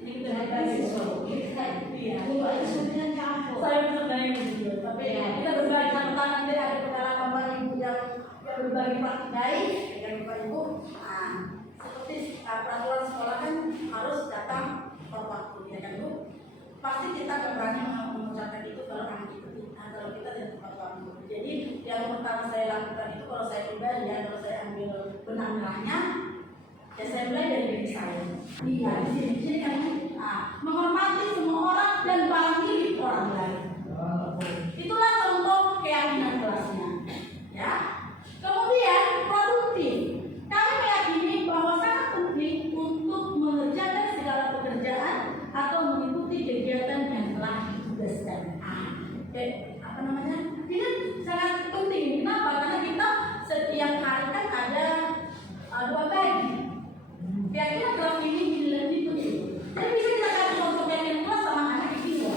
Ini kita lihat sesuatu. Iya. Kalau ada sulitan campur. Saya sebenarnya begitu. Tapi kita berbagi tentang nanti ada pengalaman Bapak Ibu yang berbagi praktik baik dengan Bapak Ibu. Nah, seperti peraturan sekolah kan harus datang tepat waktu, ya kan Bu? Pasti kita akan berani mengucapkan itu kalau kita tidak tepat waktu. Jadi yang pertama saya lakukan itu kalau saya pribadi ya, kalau saya ambil benang merahnya, ya saya mulai dari diri saya. Iya, di sini kan menghormati semua orang dan barang milik orang lain. Itulah contoh keyakinan kelasnya. Ya. Kemudian produktif. Kami meyakini bahwa sangat penting untuk mengerjakan segala pekerjaan atau mengikuti kegiatan yang telah ditugaskan. Apa namanya? Ini sangat penting. Kenapa? Karena kita setiap hari kan ada dua bagi. Keyakinan kelas ini dinilai itu. Jadi bisa kita kasih contoh keyakinan kelas sama anak itu.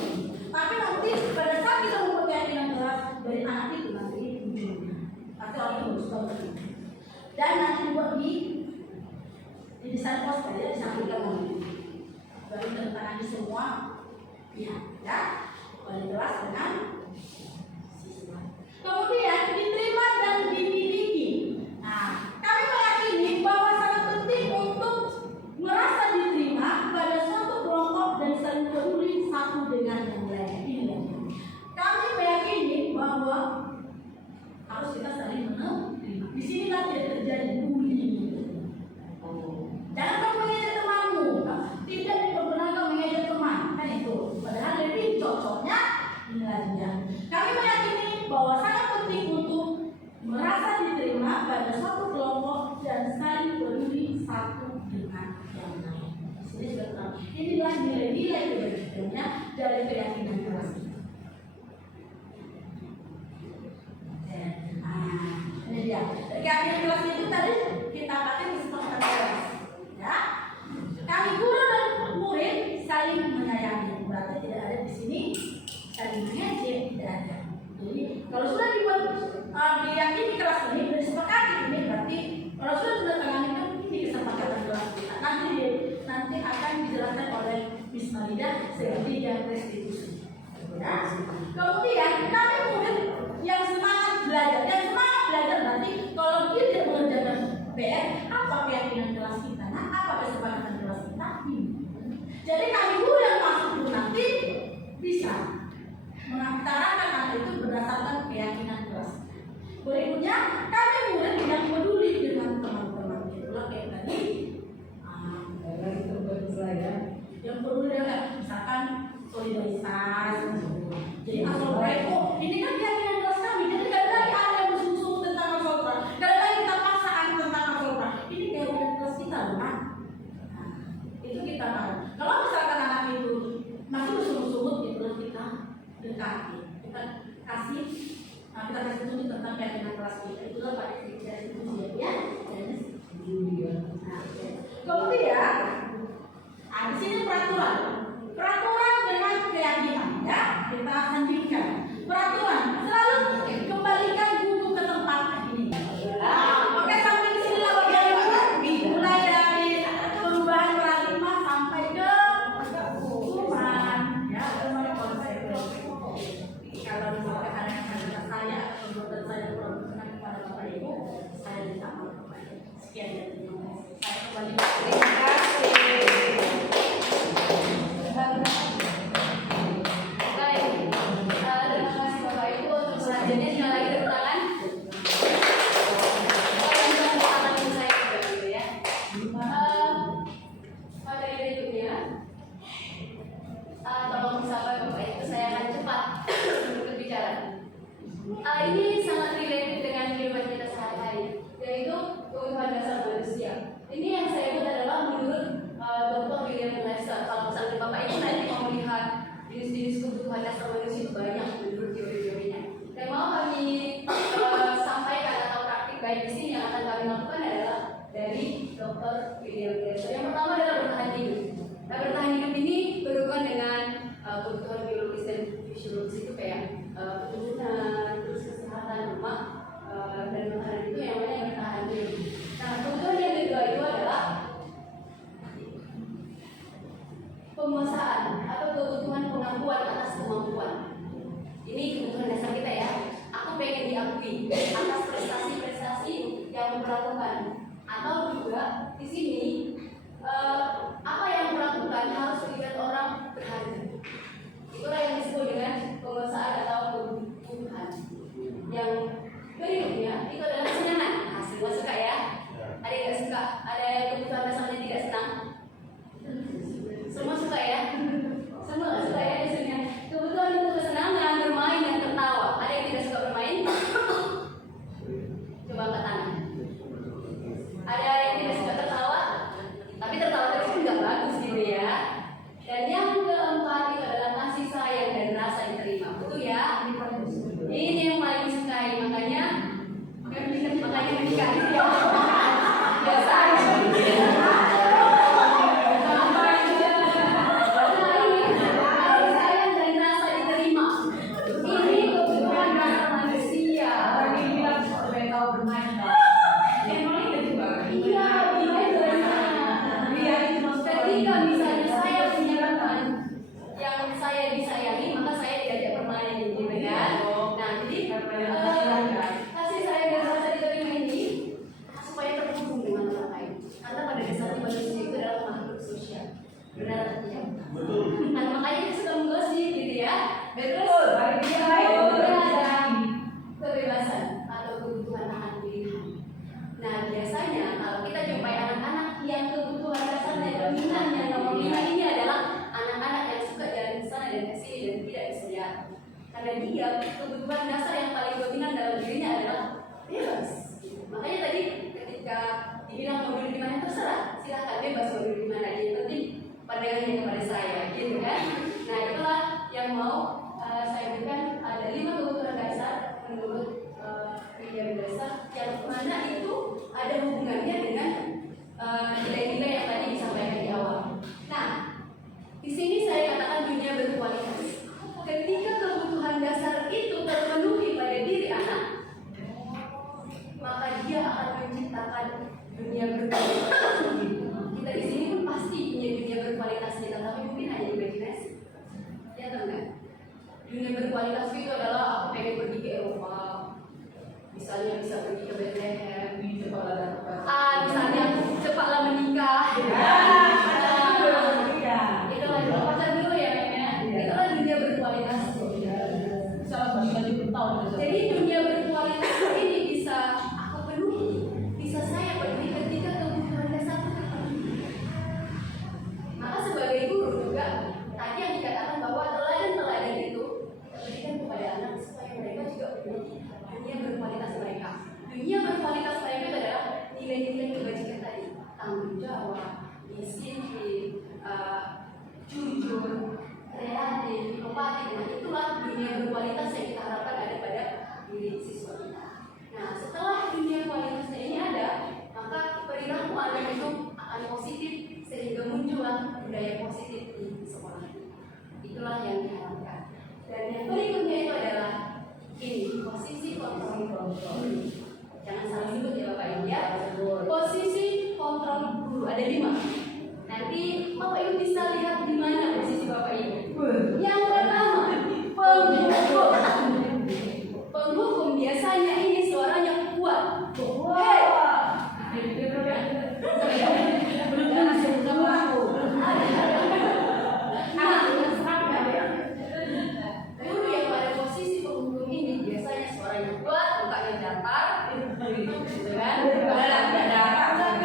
Tapi nanti pada saat kita membuat keyakinan kelas dari anak itu nanti pasti orang itu harus tahu. Dan nanti buat di desain poster ya, disampaikan nanti. Baru tentang semua pihak ya, wali kelas dengan siswa. Kemudian diterima dan dimiliki. Nah, kami meyakini bahwa sangat penting untuk merasa diterima pada suatu kelompok dan saling peduli satu dengan yang lain. Kami meyakini bahwa harus kita saling menerima. Di sini nanti terjadi bullying. Jangan kamu mengejek temanmu, tidak diperkenankan mengejek teman, kan itu. Padahal lebih cocoknya inilah. Kami meyakini bahwa sangat penting untuk merasa diterima pada suatu kelompok dan saling peduli satu dengan yang lain. Ini sudah tahu. Inilah nilai-nilai keberagamannya dari keyakinan kelas ini. Ini dia. Keyakinan kelas itu tadi kita pakai kesepakatan kelas. Ya, kami guru dan murid saling menyayangi. Berarti tidak ada di sini saling mengejek, tidak ada. Jadi kalau sudah dibuat diyakini kelas ini, disepakati ini berarti kalau sudah tangan itu ini kesepakatan kelas kita. Nanti akan dijelaskan oleh Miss Marida seperti yang restitusi. Ya. Kemudian kami murid yang semangat belajar, berarti kalau dia tidak mengerjakan PR, apa keyakinan kelas kita? Nah, apa kesepakatan kelas kita? Jadi kami guru yang masuk itu nanti bisa mengutarakan hal itu berdasarkan keyakinan kelas. Berikutnya, kami murid yang peduli dengan teman-teman. Itulah kayak tadi. Yang peduli dengan misalkan solidaritas. Jadi asal mereka ini kan keyakinan kelas kami. Jadi tidak lagi ada yang bersungguh-sungguh tentang asal mereka. Tidak lagi kita paksaan tentang asal mereka. Ini keyakinan kelas kita, bukan? Itu kita tahu. Kalau misalkan anak itu masih bersungguh-sungguh, itu kita dekati. Kita kasih tunjuk tentang keyakinan kelas kita. Itulah pada institusi ya. Kemudian, di sini peraturan dengan keyakinan ya kita sandingkan. Peraturan selalu kembalikan buku ke tempatnya ini. Oke, sampai di sini lah bagaimana mulai dari perubahan paradigma sampai ke hukuman ya, bagaimana konsep. Kalau misalkan ada kata saya atau perbuatan saya kurang berkenan kepada Bapak Ibu, saya minta maaf Bapak Ibu. Sekian ya. Saya kembali. Terima kasih. Selanjutnya tinggal lagi tepuk tangan. Tangan ibu saya juga gitu ya. Materi berikutnya, tolong sabar Bapak Ibu, saya akan cepat berbicara. Ini sangat related dengan kehidupan kita sehari-hari, yaitu faktor William Glasser. Yang pertama adalah bertahan hidup. Nah, bertahan hidup ini berhubungan dengan kebutuhan biologis dan fisiologis itu kayak keturunan, terus kesehatan lemak dan makanan itu yang namanya bertahan hidup. Nah, kebutuhan yang kedua itu adalah penguasaan atau kebutuhan pengakuan atas kemampuan. Ini kebutuhan dasar kita ya. Aku pengen diakui atas prestasi-prestasi yang melakukan, atau juga di sini apa yang melakukan harus dilihat orang berharga. Itulah yang disebut dengan penguasaan atau kebutuhan. Yang berikutnya itu adalah kesenangan. Nah, semua suka ya? Ada yang tidak suka? Ada yang kebutuhan dasarnya tidak senang? Semua suka ya? Semua suka ya di sini. Kebutuhan itu kesenangan, bermain dan tertawa. Ada yang tidak suka bermain? Coba angkat tangan. Ada yang tidak suka tertawa? Tapi tertawa terus pun nggak bagus gitu ya. Dan yang keempat itu adalah kasih sayang dan rasa diterima. Betul ya? Ini yang paling disukai, makanya menikah ya. Biasa aja. Kasih sayang dan rasa diterima ini supaya terhubung dengan orang lain. Karena pada dasarnya manusia itu adalah makhluk sosial. Benar ya? Betul. Nah, makanya kita suka menggosip gitu ya. Betul. Ada kebebasan atau kebutuhan akan pilihan. Nah, biasanya kalau kita jumpai anak-anak yang kebutuhan dasarnya dominan, yang dominan ini adalah anak-anak yang suka jalan ke sana dan ke sini dan tidak bisa lihat. Karena dia kebutuhan dasar yang paling dominan dalam dirinya adalah bebas. Makanya tadi ketika dibilang mau duduk di mana terserah, silahkan bebas mau duduk di mana aja. Yang penting pandangannya kepada saya, gitu kan? Nah, itulah yang mau saya berikan. Ada 5 kebutuhan dasar menurut William Glasser, yang mana itu ada hubungannya dengan nilai-nilai yang tadi disampaikan di awal. Nah, di sini saya katakan dunia berkualitas. Ketika kebutuhan dasar itu terpenuhi pada diri anak, maka dia akan menciptakan dunia berkualitas. Kita di sini pun pasti punya dunia berkualitas kita, tapi mungkin hanya imajinasi. Ya teman, dunia berkualitas itu adalah aku pengen pergi ke Eropa, misalnya bisa pergi ke Bethlehem, misalnya cepatlah menikah. Itulah pacar dulu ya, itulah dunia berkualitas. Jadi dunia berkualitas ini bisa aku penuhi, bisa saya penuhi ketika kebutuhan dasar terpenuhi. Maka sebagai guru juga tadi yang dikatakan bahwa teladan-teladan itu kita berikan kepada anak supaya mereka juga penuhi dunia berkualitas mereka. Dunia berkualitas mereka itu adalah nilai-nilai kebajikan tadi, tanggung jawab, disiplin, jujur, kreatif, empati. Nah, itulah dunia berkualitas yang kita harapkan ada pada diri siswa kita. Nah, setelah dunia kualitasnya ini ada, maka perilaku anak itu akan positif sehingga muncullah budaya positif di sekolah. Itulah yang diharapkan. Dan yang berikutnya itu adalah ini posisi kontrol. Jangan salah sebut ya Bapak Ibu ya. Posisi kontrol guru ada 5. Nanti Bapak Ibu bisa lihat di mana posisi Bapak Ibu. Yang pertama, penghukum. Penghukum biasanya ini suaranya kuat. Guru yang pada posisi penghukum ini biasanya suaranya kuat, mukanya datar, gitu kan?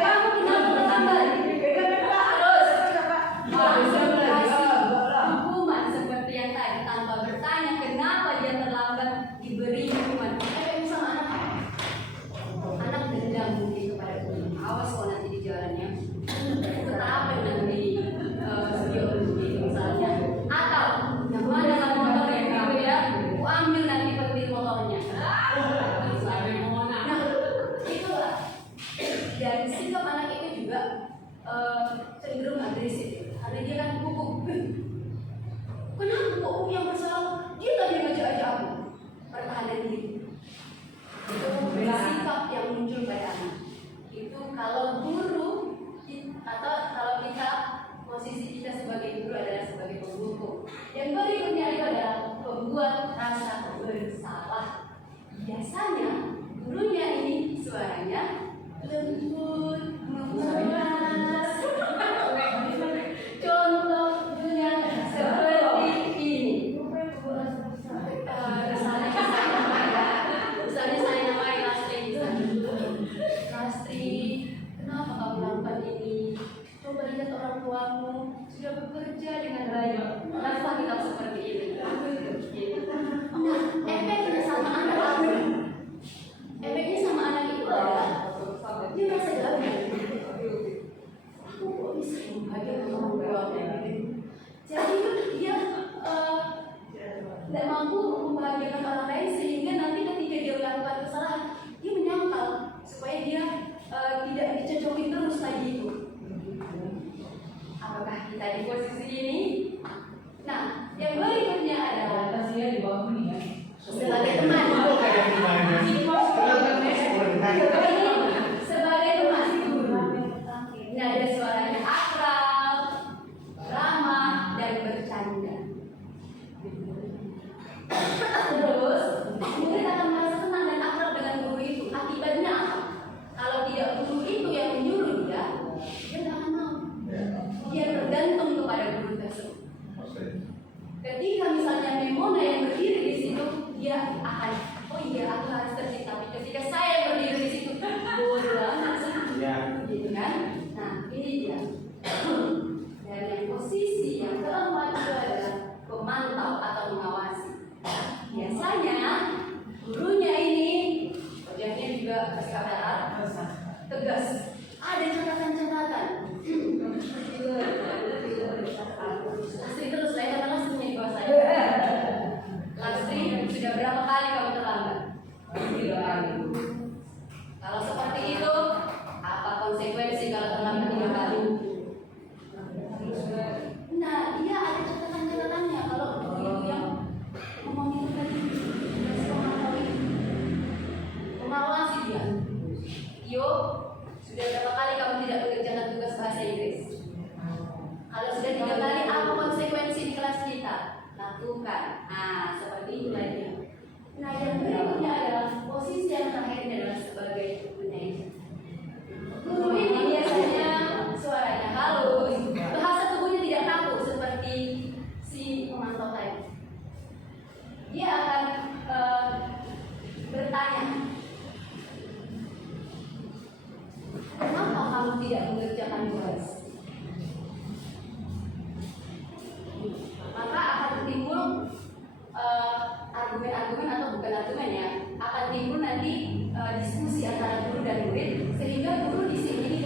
Kamu kenapa bertambah? Hukuman seperti yang tadi, tanpa bertanya kenapa dia terlambat diberi hukuman. Kayak sama anak cenderung agresif karena dia kan hukum. Kenapa kok yang bersalah? Dia tadi ngajak-ajak aku. Pertahanan diri. Itu sikap yang muncul pada anak. Itu kalau guru atau kalau kita posisi kita sebagai guru adalah sebagai penghukum. Yang berikutnya itu adalah pembuat rasa bersalah. Biasanya gurunya ini suaranya lembut, memeras. Contohnya seperti ini. Misalnya saya namai Lastri. Lastri, kenapa kamu melakukan ini? Coba lihat orang tuamu sudah bekerja dengan baik. Kenapa kita seperti ini? Nah, efeknya sama anak aku. Efeknya sama anak itu adalah dia merasa gagal. Aku kok bisa membahagiakan orang tuaku? Jadi dia tidak mampu membahagiakan orang lain sehingga nanti ketika dia melakukan kesalahan dia menyangkal supaya dia tidak dicocokin terus lagi itu. Apakah kita di posisi ini? Nah, yang berikutnya adalah Atasnya di bawah ini ya. sebagai teman. Sebagai teman. Ini ada suaranya akrab, ramah, dan bercanda. Terus, murid akan merasa senang dan akrab dengan guru itu. Akibatnya apa? Kalau tidak guru itu yang menyuruh dia tidak akan mau. Dia tergantung kepada guru tersebut. Ketika misalnya Memona yang berdiri di situ, dia akan, oh iya aku harus tertib. Tapi ketika saya yang berdiri di situ, bodoh amat sih, gitu kan? Nah ini dia. Dan yang posisi yang keempat itu adalah pemantau atau mengawasi. Biasanya gurunya ini wajahnya juga bersikap tegas. Ada catatan-catatan. Lastri terus, saya kata Lastri nih bawah saya. Lastri sudah berapa kali kamu terlambat? 3 kali. Kalau seperti itu, apa konsekuensi kalau terlambat 3 kali? Nah, dia ada catatan-catatannya. Kalau itu yang ngomongin tadi, mengawasi dia. Yo, sudah berapa kali kamu tidak mengerjakan tugas bahasa Inggris? Kalau sudah 3 kali, apa konsekuensi di kelas kita? Lakukan. Nah, seperti itu lagi. Nah, yang berikutnya adalah posisi yang terakhir adalah sebagai manajer. Guru ini biasanya suaranya halus, bahasa tubuhnya tidak kaku seperti si pemantau tadi. Dia akan bertanya, kenapa kamu tidak mengerjakan tugas? Maka akan timbul argumen-argumen atau bukan argumen ya, akan timbul nanti diskusi antara guru dan murid sehingga guru di sini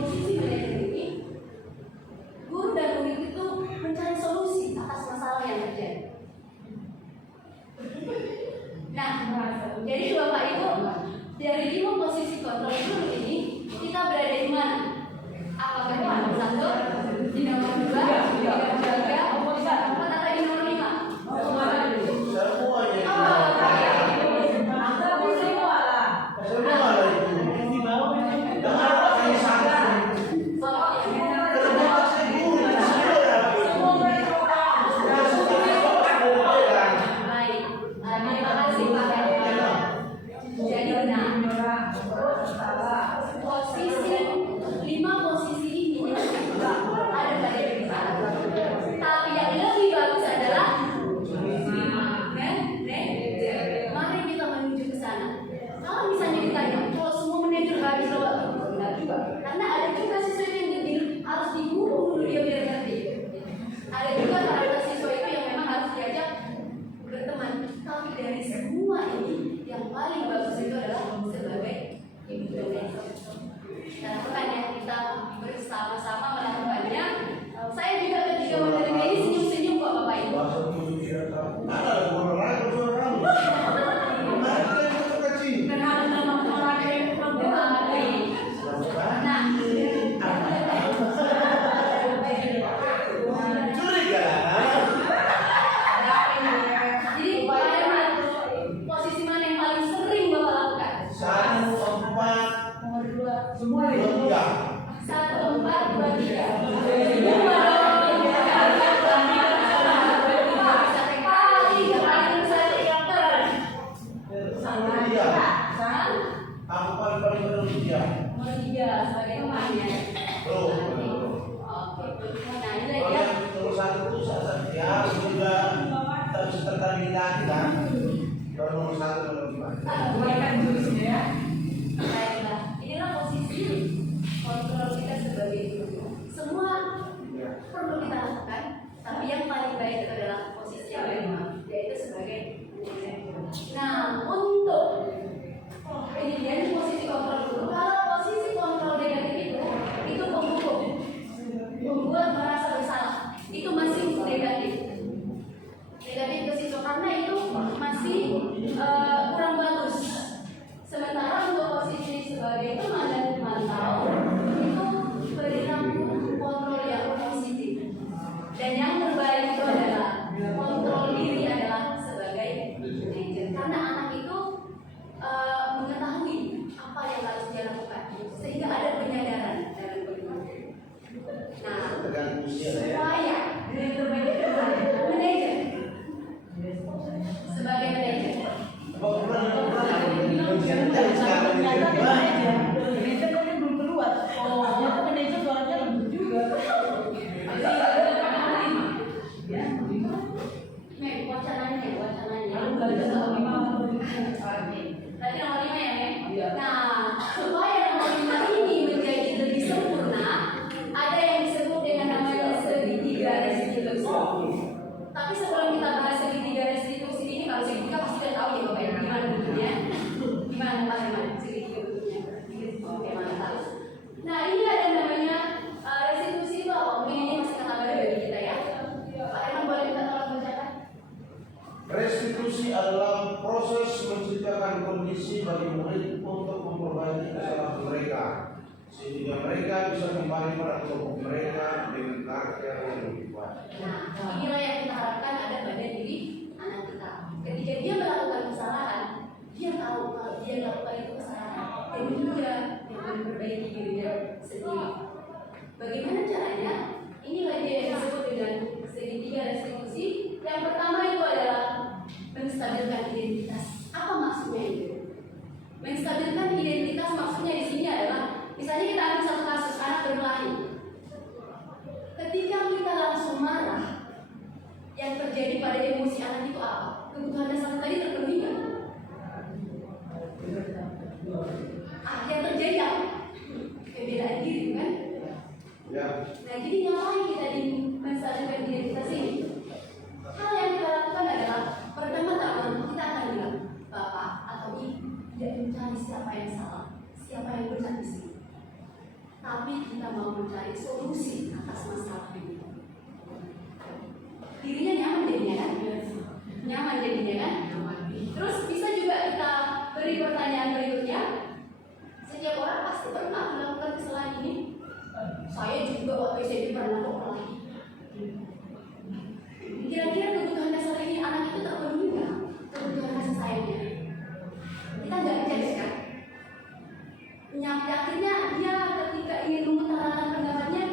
satu saat ya juga terus tertanding lagi kan. Kalau nomor satu nomor dua. Mereka jurusnya ya. Baiklah, inilah posisi kontrol kita sebagai guru. Semua perlu kita lakukan, tapi yang paling baik itu adalah posisi yang kelima, yaitu sebagai manajer. Nah, untuk ini dia posisi kontrol guru. Kalau posisi kontrol negatif itu penghukum, membuat merasa bersalah, itu masih negatif ke situ karena itu masih kurang bagus. Sementara untuk posisi sebagai teman dan pemantau itu perilaku kontrol yang positif, dan yang terbaik itu adalah kontrol diri adalah sebagai manajer, karena anak itu mengetahui apa yang harus dia lakukan sehingga ada penyadaran dalam perilaku. Nah, Tergantung usia lah ya. supaya yang terbaik adalah manajer sebagai manajer. Manajer kan belum keluar. Oh, ternyata manajer suaranya lembut juga. Ya, gimana? Nih, wacananya. Lalu kali sama gimana? Tadi nomor 5 ya, Nek? Iya. Nah, supaya nomor 5 ini menjadi lebih sempurna, ada yang disebut dengan namanya segitiga restitusi. Tapi sebelum kita bahas segitiga restitusi ini, kalau segitiga pasti kita tahu ya Bapak ya, gimana bentuknya? Gimana Pak Herman? Segitiga bentuknya? Oke, mantap. Nah, ini ada namanya restitusi itu apa? Mungkin ini masih kata baru bagi kita ya. Pak Herman boleh minta tolong bacakan? Restitusi adalah proses menciptakan kondisi bagi murid untuk memperbaiki kesalahan mereka sehingga mereka bisa kembali pada kelompok mereka dengan karakter yang lebih baik. Nah, inilah yang kita harapkan ada pada diri anak kita. Ketika dia melakukan kesalahan, dia tahu kalau dia melakukan itu kesalahan, dan dia yang memperbaiki dirinya sendiri. Bagaimana caranya? Inilah dia yang disebut dengan segitiga restitusi. Yang pertama itu adalah menstabilkan identitas. Apa maksudnya itu? Menstabilkan identitas maksudnya di sini adalah, misalnya kita ambil satu kasus anak berkelahi. Ketika kita langsung marah, yang terjadi pada emosi anak itu apa? Kebutuhan dasar tadi terpenuhi kan? Yang terjadi apa? Pembelaan diri kan? Ya. Nah, jadi ngapain kita di menstabilkan identitas ini? Hal yang kita lakukan adalah pertama-tama kita akan bilang, Bapak atau Ibu tidak mencari siapa yang salah, siapa yang benar di sini, tapi kita mau mencari solusi atas masalah ini. Dirinya nyaman jadinya kan? Nyaman jadinya kan? Terus bisa juga kita beri pertanyaan berikutnya. Setiap orang pasti pernah melakukan kesalahan ini. Saya juga waktu SMP pernah berkelahi. Kira-kira kebutuhan dasar ini anak itu terpenuhi nggak? Kebutuhan kasih sayangnya. Kita nggak ngecek kan? Akhirnya dia ketika ingin mengutarakan pendapatnya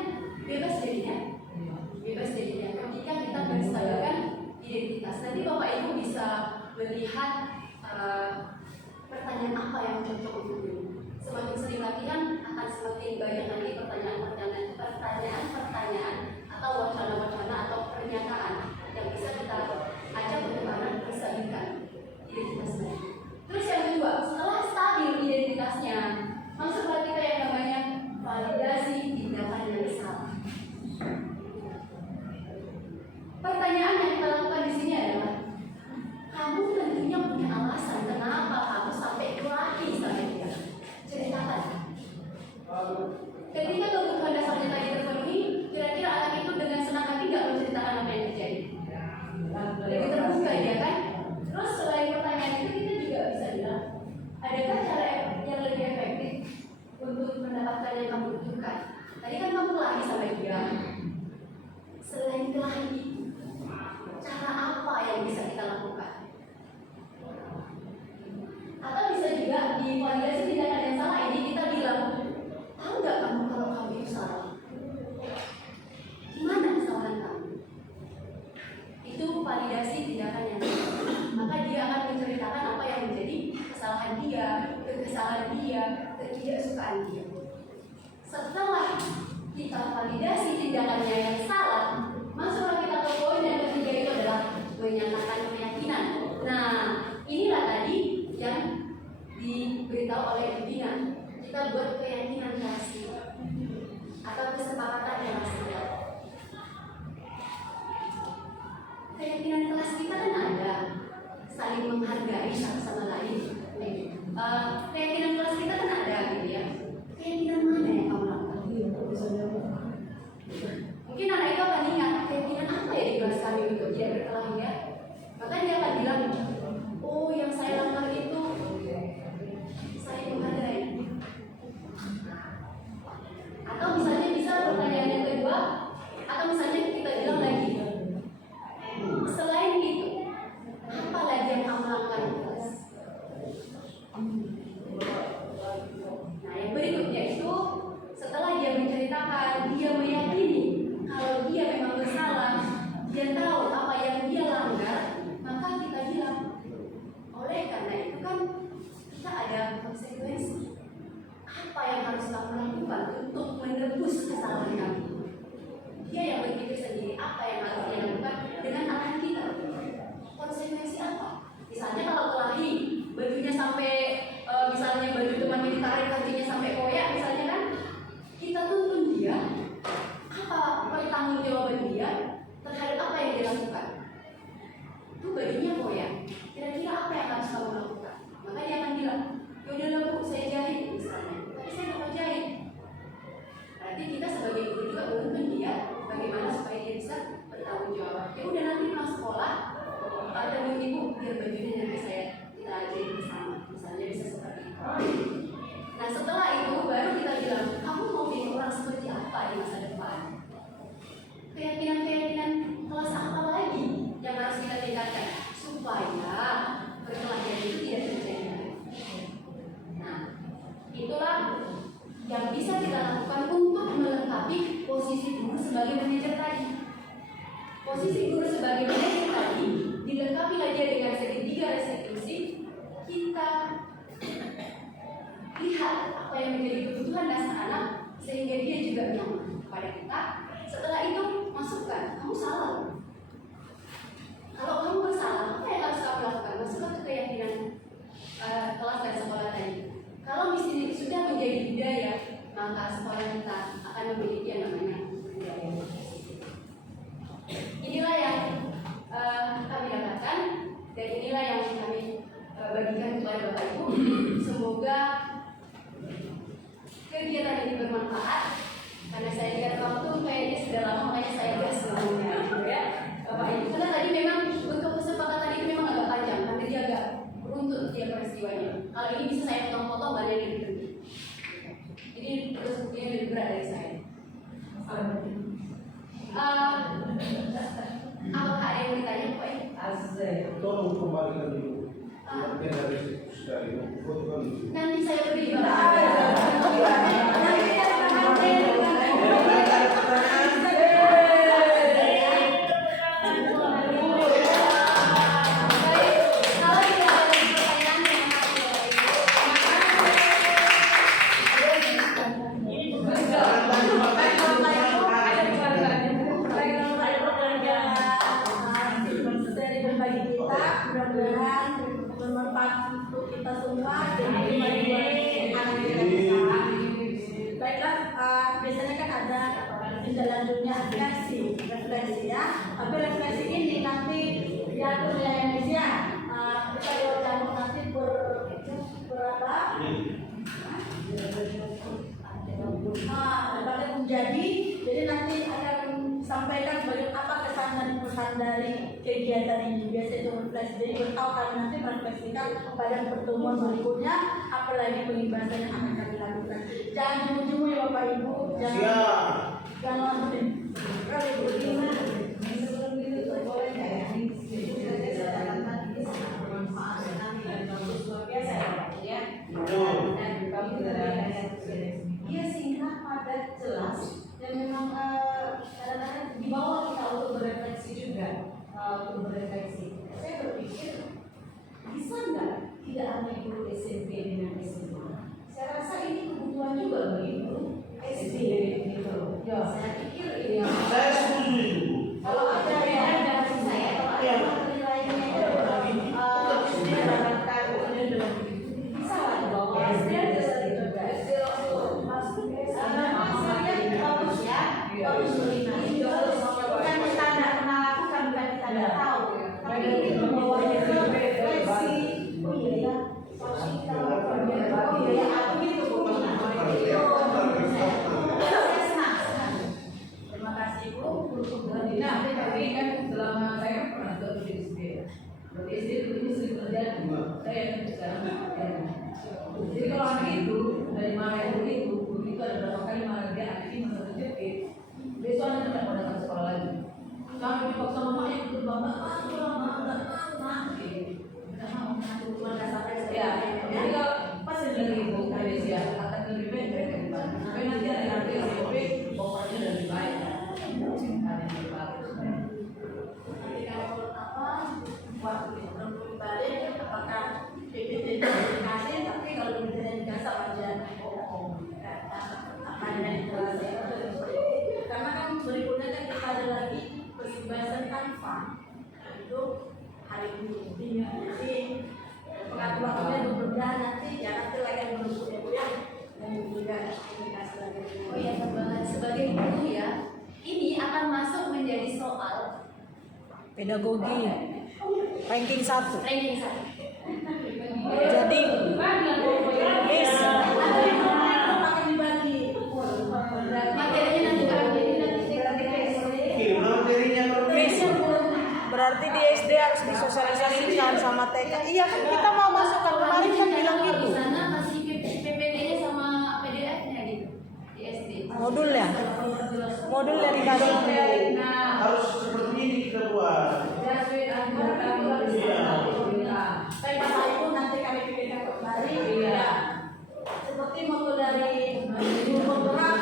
bebas jadinya. Ketika kita menstabilkan identitas, nanti Bapak Ibu bisa melihat pertanyaan apa yang cocok untuk ini. Semakin sering latihan akan semakin banyak nanti pertanyaan atau wacana-wacana atau pernyataan yang bisa kita ajak untuk anak menstabilkan identitasnya. Terus yang kedua, setelah stabil identitasnya, masuklah kita yang namanya validasi tindakan yang salah. Pertanyaan yang kita lakukan di sini adalah, kamu tentunya punya alasan kenapa kamu sampai berkelahi sama dia. Ceritakan. Ketika kebutuhan dasarnya tadi terpenuhi, kira-kira anak itu dengan senang hati tidak menceritakan apa yang terjadi. Lebih terbuka ya kan? Terus selain pertanyaan itu kita juga bisa bilang, adakah cara yang lebih efektif untuk mendapatkan yang kamu butuhkan? Tadi kan kamu kelahi sama dia. Selain kelahi itu, cara apa yang bisa kita lakukan? Atau bisa juga di validasi tindakan yang salah ini kita bilang, tahu nggak kamu kalau kamu itu salah? Gimana kesalahan kamu? Itu validasi tindakan yang salah. Maka dia akan menceritakan apa yang menjadi kesalahan dia, kekesalan dia, ketidaksukaan dia. Setelah kita validasi tindakannya yang salah, masuklah kita ke kesalahan kami. Dia yang berpikir sendiri apa yang harus dia lakukan dengan arahan kita. Konsekuensi apa? Misalnya kalau kelahi, bajunya sampai misalnya baju temannya ditarik kakinya sampai koyak misalnya kan, kita tuntun dia apa pertanggungjawaban dia terhadap apa yang dia lakukan. Itu bajunya koyak, kira-kira apa yang harus kamu lakukan? Maka dia akan bilang, yaudahlah Bu, saya jahit misalnya, tapi saya nggak mau jahit. Berarti kita sebagai guru juga menuntun dia bagaimana supaya dia bisa bertanggung jawab. Ya udah nanti pulang sekolah, ada ibu biar bajunya nanti kita ajarin bersama, misalnya bisa seperti itu. Nah setelah itu baru kita bilang, kamu mau jadi orang seperti apa di masa depan? Keyakinan kelas apa lagi yang harus kita tingkatkan supaya perkelahian itu tidak terjadi. Nah itulah yang bisa kita lakukan untuk melengkapi posisi guru sebagai manajer tadi. Posisi guru sebagai manajer tadi dilengkapi lagi dengan segitiga restitusi. Kita lihat apa yang menjadi kebutuhan dasar anak sehingga dia juga nyaman kepada kita. Setelah itu masukkan, kamu salah. Kalau kamu bersalah, apa yang harus kamu lakukan? Masukkan ke keyakinan kelas dan sekolah tadi. Kalau misalnya sudah menjadi budaya, maka sekolah kita akan memiliki yang namanya budaya. Inilah yang kami dapatkan dan inilah yang kami bagikan kepada Bapak Ibu. Semoga kegiatan ini bermanfaat. Karena saya lihat waktu kayaknya sudah lama, makanya saya gas ngomongnya, ya Bapak Ibu. Karena tadi memang untuk kesepakatan ini memang agak panjang, karena dia agak runtut dia peristiwanya. Kalau ini bisa saya potong-potong, banyak yang berhenti. Jadi terus ini lebih berat dari saya. Apakah ada yang ditanya Pak Ibu? Tolong kembalikan dulu. Bagian dari sudah itu. Nanti saya beri biasanya kan ada selanjutnya refleksi ya. Tapi refleksi ini nanti diatur oleh Indonesia. Kalau kamu nanti berapa? Bagaimana menjadi? Jadi nanti akan sampaikan bagaimana apa kesan dan pesan dari kegiatan ini. Biasa itu refleksi. Jadi bertahu kami nanti merefleksikan pada pertemuan berikutnya, apalagi pembahasan yang akan kami lakukan. Jangan jemu-jemu ya Bapak Ibu. Jangan kalau bagaimana? Sebelum itu boleh nggak ya? Luar biasa ya. Dan kami dia singkat, padat, jelas, dan memang kadang-kadang dibawa kita untuk berefleksi juga, untuk berefleksi. Saya berpikir bisa nggak tidak hanya guru SMP dengan SMA. Saya rasa ini kebutuhan juga bagi guru SD gitu. Ya, saya pikir ini. Saya setuju itu. Kalau ada yang dari saya, kalau ada materi lainnya itu SD dapatkan bisa lah dibawa SD juga. Masuk saya lihat bagus ya, bagus ini bukan kita tidak pernah lakukan, bukan kita tidak tahu, tapi ini membawanya ke refleksi. Oh iya ya, kita oh iya ya, aku gitu terima kasih Bu. Nah, tapi kan selama saya pernah ke SD. Berarti SD itu sering terjadi. Saya sekarang. Jadi kalau anak itu dari mana itu ada berapa kali mana dia aktif masuk JP, besok anak tidak mau datang sekolah lagi. Kami dipaksa mamanya ikut bapak, pedagogi ranking 1. Ranking 1. Jadi Miss akan dibagi. Materinya nanti kalau jadi nanti Gimana materinya kalau Miss, berarti di SD harus disosialisasikan sama TK. Iya kan kita mau masukkan kemarin kan bilang di gitu. sana masih PPT-nya sama PDF-nya gitu di SD. Modulnya dikasih. harus seperti ini kita buat. Baik Bapak Ibu, nanti kami pikirkan kembali. Ya. Seperti moto dari bergerak,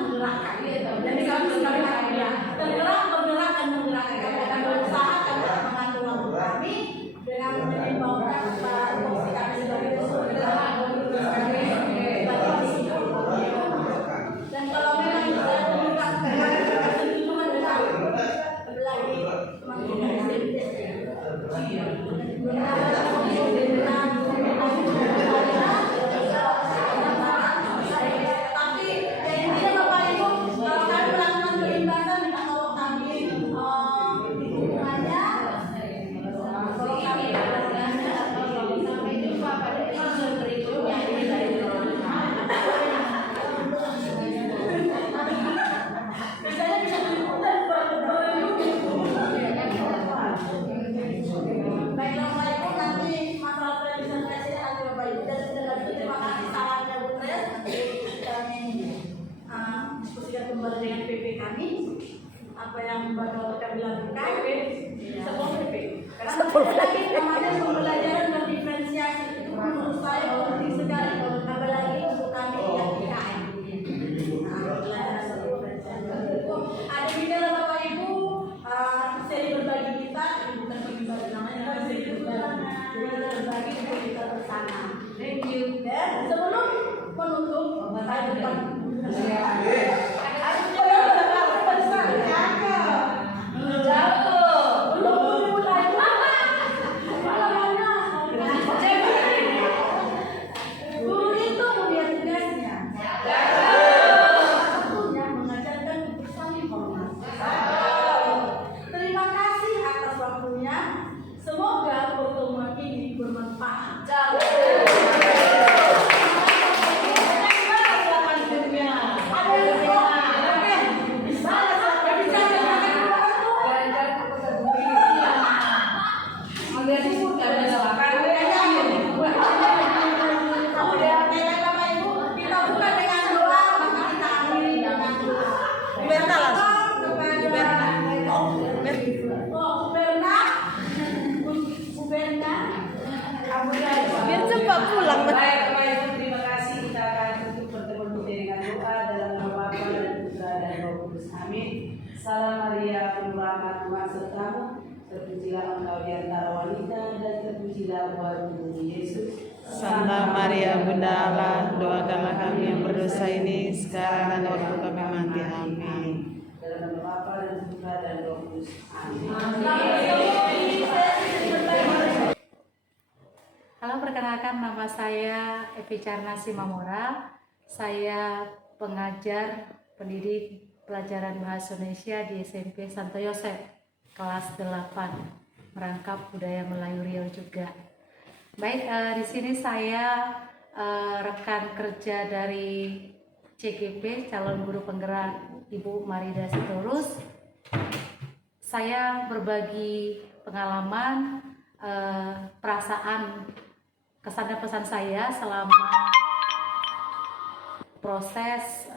menggerakkan. Jadi kami sekali-kali ya. Bergerak, dan menggerakkan. Kami akan berusaha, kami akan mengatur waktu kami dengan menyeimbangkan para fungsi kami sebagai bergerak, dan kalau memang bisa bergerak, tentu mendengar lagi tapi yang intinya Bapak Ibu, kalau kami melakukan perimbangan, minta tolong kami dukungannya, tolong kami Sampai jumpa pada episode berikutnya. biasanya bisa diputar baiklah Bapak Ibu, nanti masalah presentasi nanti Bapak Ibu, dan sudah lagi terima kasih sarannya Bu Tres. Kami diskusikan kembali dengan PP kami apa yang bakal kami lakukan sebelum PP karena nanti lagi namanya pembelajaran berdiferensiasi itu menurut saya penting sekali apalagi untuk kami yang IKM. Ada bicara Bapak Ibu, seri berbagi kita, bukan berbagi namanya, seri berbagi untuk kita bersama. Thank you. Dan sebelum menutup, saya depan. Belum mulai. Guru itu melihat tugasnya. Satunya mengajarkan pesan informasi. Terima kasih atas waktunya. Semoga pertemuan ini bermanfaat. Biar cepat pulang. Baik Bapak Ibu, terima kasih. Kita akan tutup pertemuan kita dengan doa dalam nama Bapa dan Putra dan Roh Kudus. Amin. Salam Maria, penuh rahmat Tuhan sertamu. Terpujilah engkau di antara wanita dan terpujilah buah tubuhmu Yesus. Santa Maria Bunda Allah, doakanlah kami yang berdosa ini sekarang dan waktu kami mati. Amin. Dalam nama Bapa dan Putra dan Roh Kudus. Amin. Halo, perkenalkan nama saya Evi Charna Simamora. Saya pengajar pendidik pelajaran Bahasa Indonesia di SMP Santo Yosef kelas 8, merangkap budaya Melayu Riau juga. Baik, di sini saya rekan kerja dari CGP, calon guru penggerak Ibu Marida Sitorus. Saya berbagi pengalaman, perasaan, kesan dan pesan saya selama proses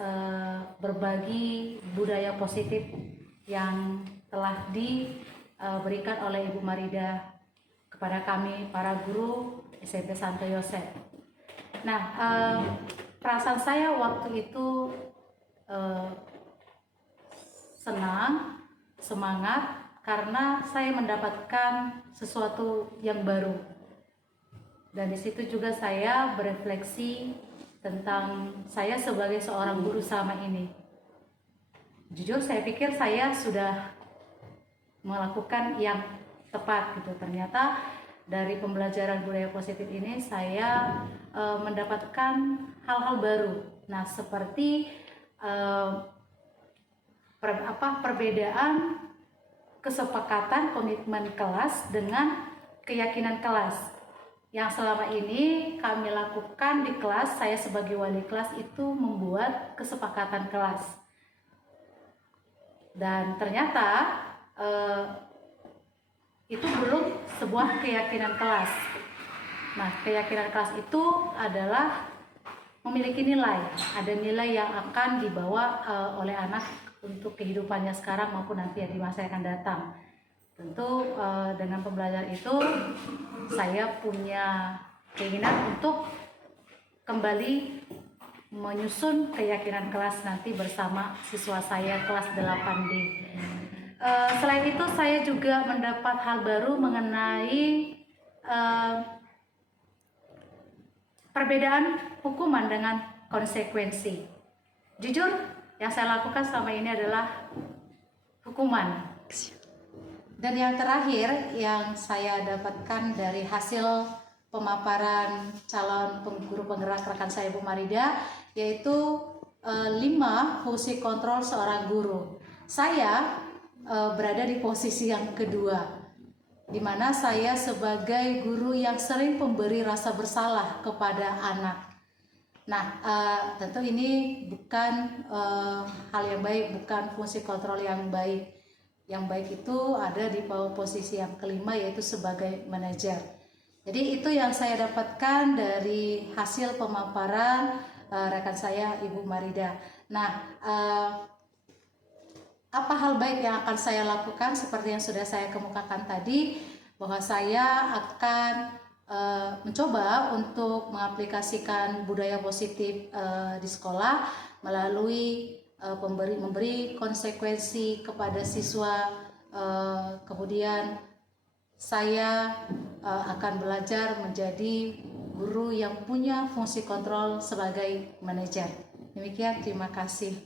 berbagi budaya positif yang telah diberikan oleh Ibu Marida kepada kami para guru SMP Santo Yosef. Nah, perasaan saya waktu itu senang, semangat, karena saya mendapatkan sesuatu yang baru. Dan di situ juga saya berefleksi tentang saya sebagai seorang guru selama ini. Jujur saya pikir saya sudah melakukan yang tepat gitu. Ternyata dari pembelajaran budaya positif ini saya mendapatkan hal-hal baru. Nah, seperti perbedaan kesepakatan komitmen kelas dengan keyakinan kelas. Yang selama ini kami lakukan di kelas, saya sebagai wali kelas itu membuat kesepakatan kelas. Dan ternyata itu belum sebuah keyakinan kelas. Nah, keyakinan kelas itu adalah memiliki nilai. Ada nilai yang akan dibawa oleh anak untuk kehidupannya sekarang maupun nanti di masa yang akan datang. Tentu dengan pembelajaran itu saya punya keinginan untuk kembali menyusun keyakinan kelas nanti bersama siswa saya kelas 8D. Selain itu saya juga mendapat hal baru mengenai perbedaan hukuman dengan konsekuensi. Jujur, yang saya lakukan selama ini adalah hukuman. Dan yang terakhir yang saya dapatkan dari hasil pemaparan calon guru penggerak rekan saya Bu Marida, yaitu 5 fungsi kontrol seorang guru. Saya berada di posisi yang kedua, di mana saya sebagai guru yang sering memberi rasa bersalah kepada anak. Nah, tentu ini bukan hal yang baik, bukan fungsi kontrol yang baik. Yang baik itu ada di posisi yang kelima, yaitu sebagai manajer. Jadi itu yang saya dapatkan dari hasil pemaparan rekan saya Ibu Marida. Nah, apa hal baik yang akan saya lakukan seperti yang sudah saya kemukakan tadi, bahwa saya akan mencoba untuk mengaplikasikan budaya positif di sekolah melalui memberi konsekuensi kepada siswa, kemudian saya akan belajar menjadi guru yang punya fungsi kontrol sebagai manajer. Demikian, terima kasih.